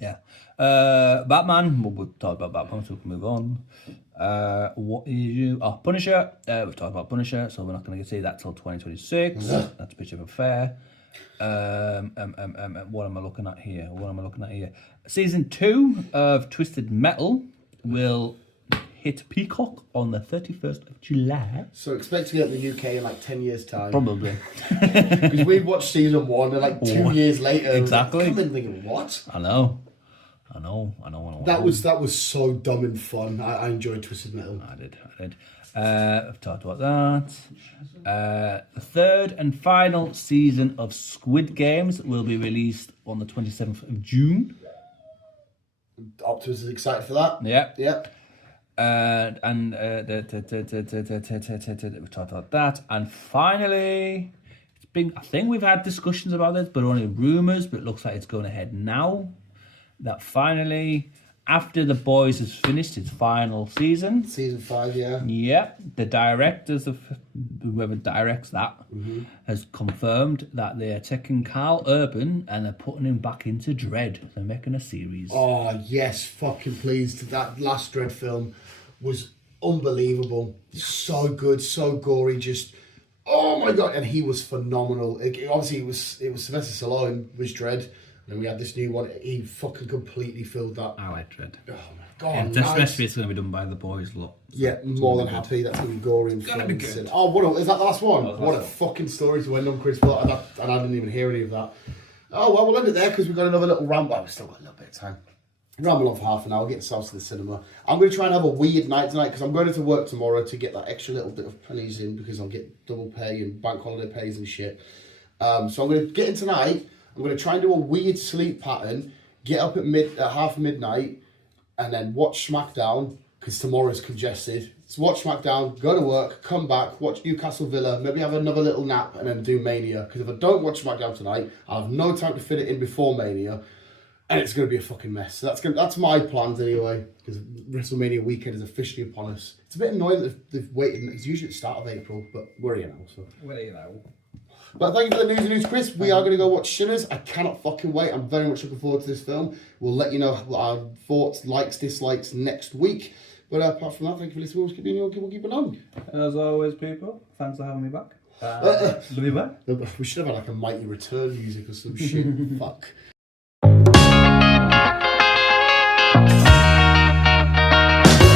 Yeah. Batman, we'll talk about Batman, so we can move on. What is you? Oh, Punisher. We've talked about Punisher, so we're not going to see that till 2026. That's a bit of a fair. What am I looking at here? Season 2 of Twisted Metal will hit Peacock on the 31st of July. So expect to be at the UK in like 10 years' time. Probably. Because we watched season 1 and like 2 years later. Exactly. I'm thinking, what? I know. That was so dumb and fun. I enjoyed Twisted Metal. I did. I've talked about that. The third and final season of Squid Games will be released on the 27th of June. Optimus is excited for that. Yep. We've talked about that. And finally, I think we've had discussions about this, but only rumours, but it looks like it's going ahead now. That finally, after The Boys has finished its final season. Season 5, yeah. Yeah, the directors of whoever directs that has confirmed that they are taking Carl Urban and they're putting him back into Dredd. They're making a series. Oh, yes, fucking pleased. That last Dredd film was unbelievable. So good, so gory, just... Oh my God, and he was phenomenal. Obviously, it was Sylvester Stallone was Dredd. And we had this new one. He fucking completely filled that. I like Dredd. Oh my God! And especially it's going to be done by the boys lot. Yeah, more than happy. That's going to be gory and fun. Good. Oh, is that the last one? What a fucking story to end on, Chris. And I didn't even hear any of that. Oh well, we'll end it there because we've got another little rant. But we've still got a little bit of time. ramble on for half an hour, get ourselves to the cinema. I'm going to try and have a weird night tonight because I'm going into work tomorrow to get that extra little bit of pennies in because I'll get double pay and bank holiday pays and shit. So I'm going to get in tonight. I'm going to try and do a weird sleep pattern, get up at half midnight, and then watch SmackDown because tomorrow's congested. So watch SmackDown, go to work, come back, watch Newcastle Villa, maybe have another little nap, and then do Mania. Because if I don't watch SmackDown tonight, I'll have no time to fit it in before Mania, and it's going to be a fucking mess. So that's my plans anyway, because WrestleMania weekend is officially upon us. It's a bit annoying that they've waited. It's usually at the start of April, but we're here now. So. We're here now. But thank you for the news, Chris. We are going to go watch Sinners. I cannot fucking wait. I'm very much looking forward to this film. We'll let you know our thoughts, likes, dislikes next week. But apart from that, thank you for listening. We'll keep it on. As always, people, thanks for having me back. Love you back. We should have had like a Mighty Return music or some shit. Fuck.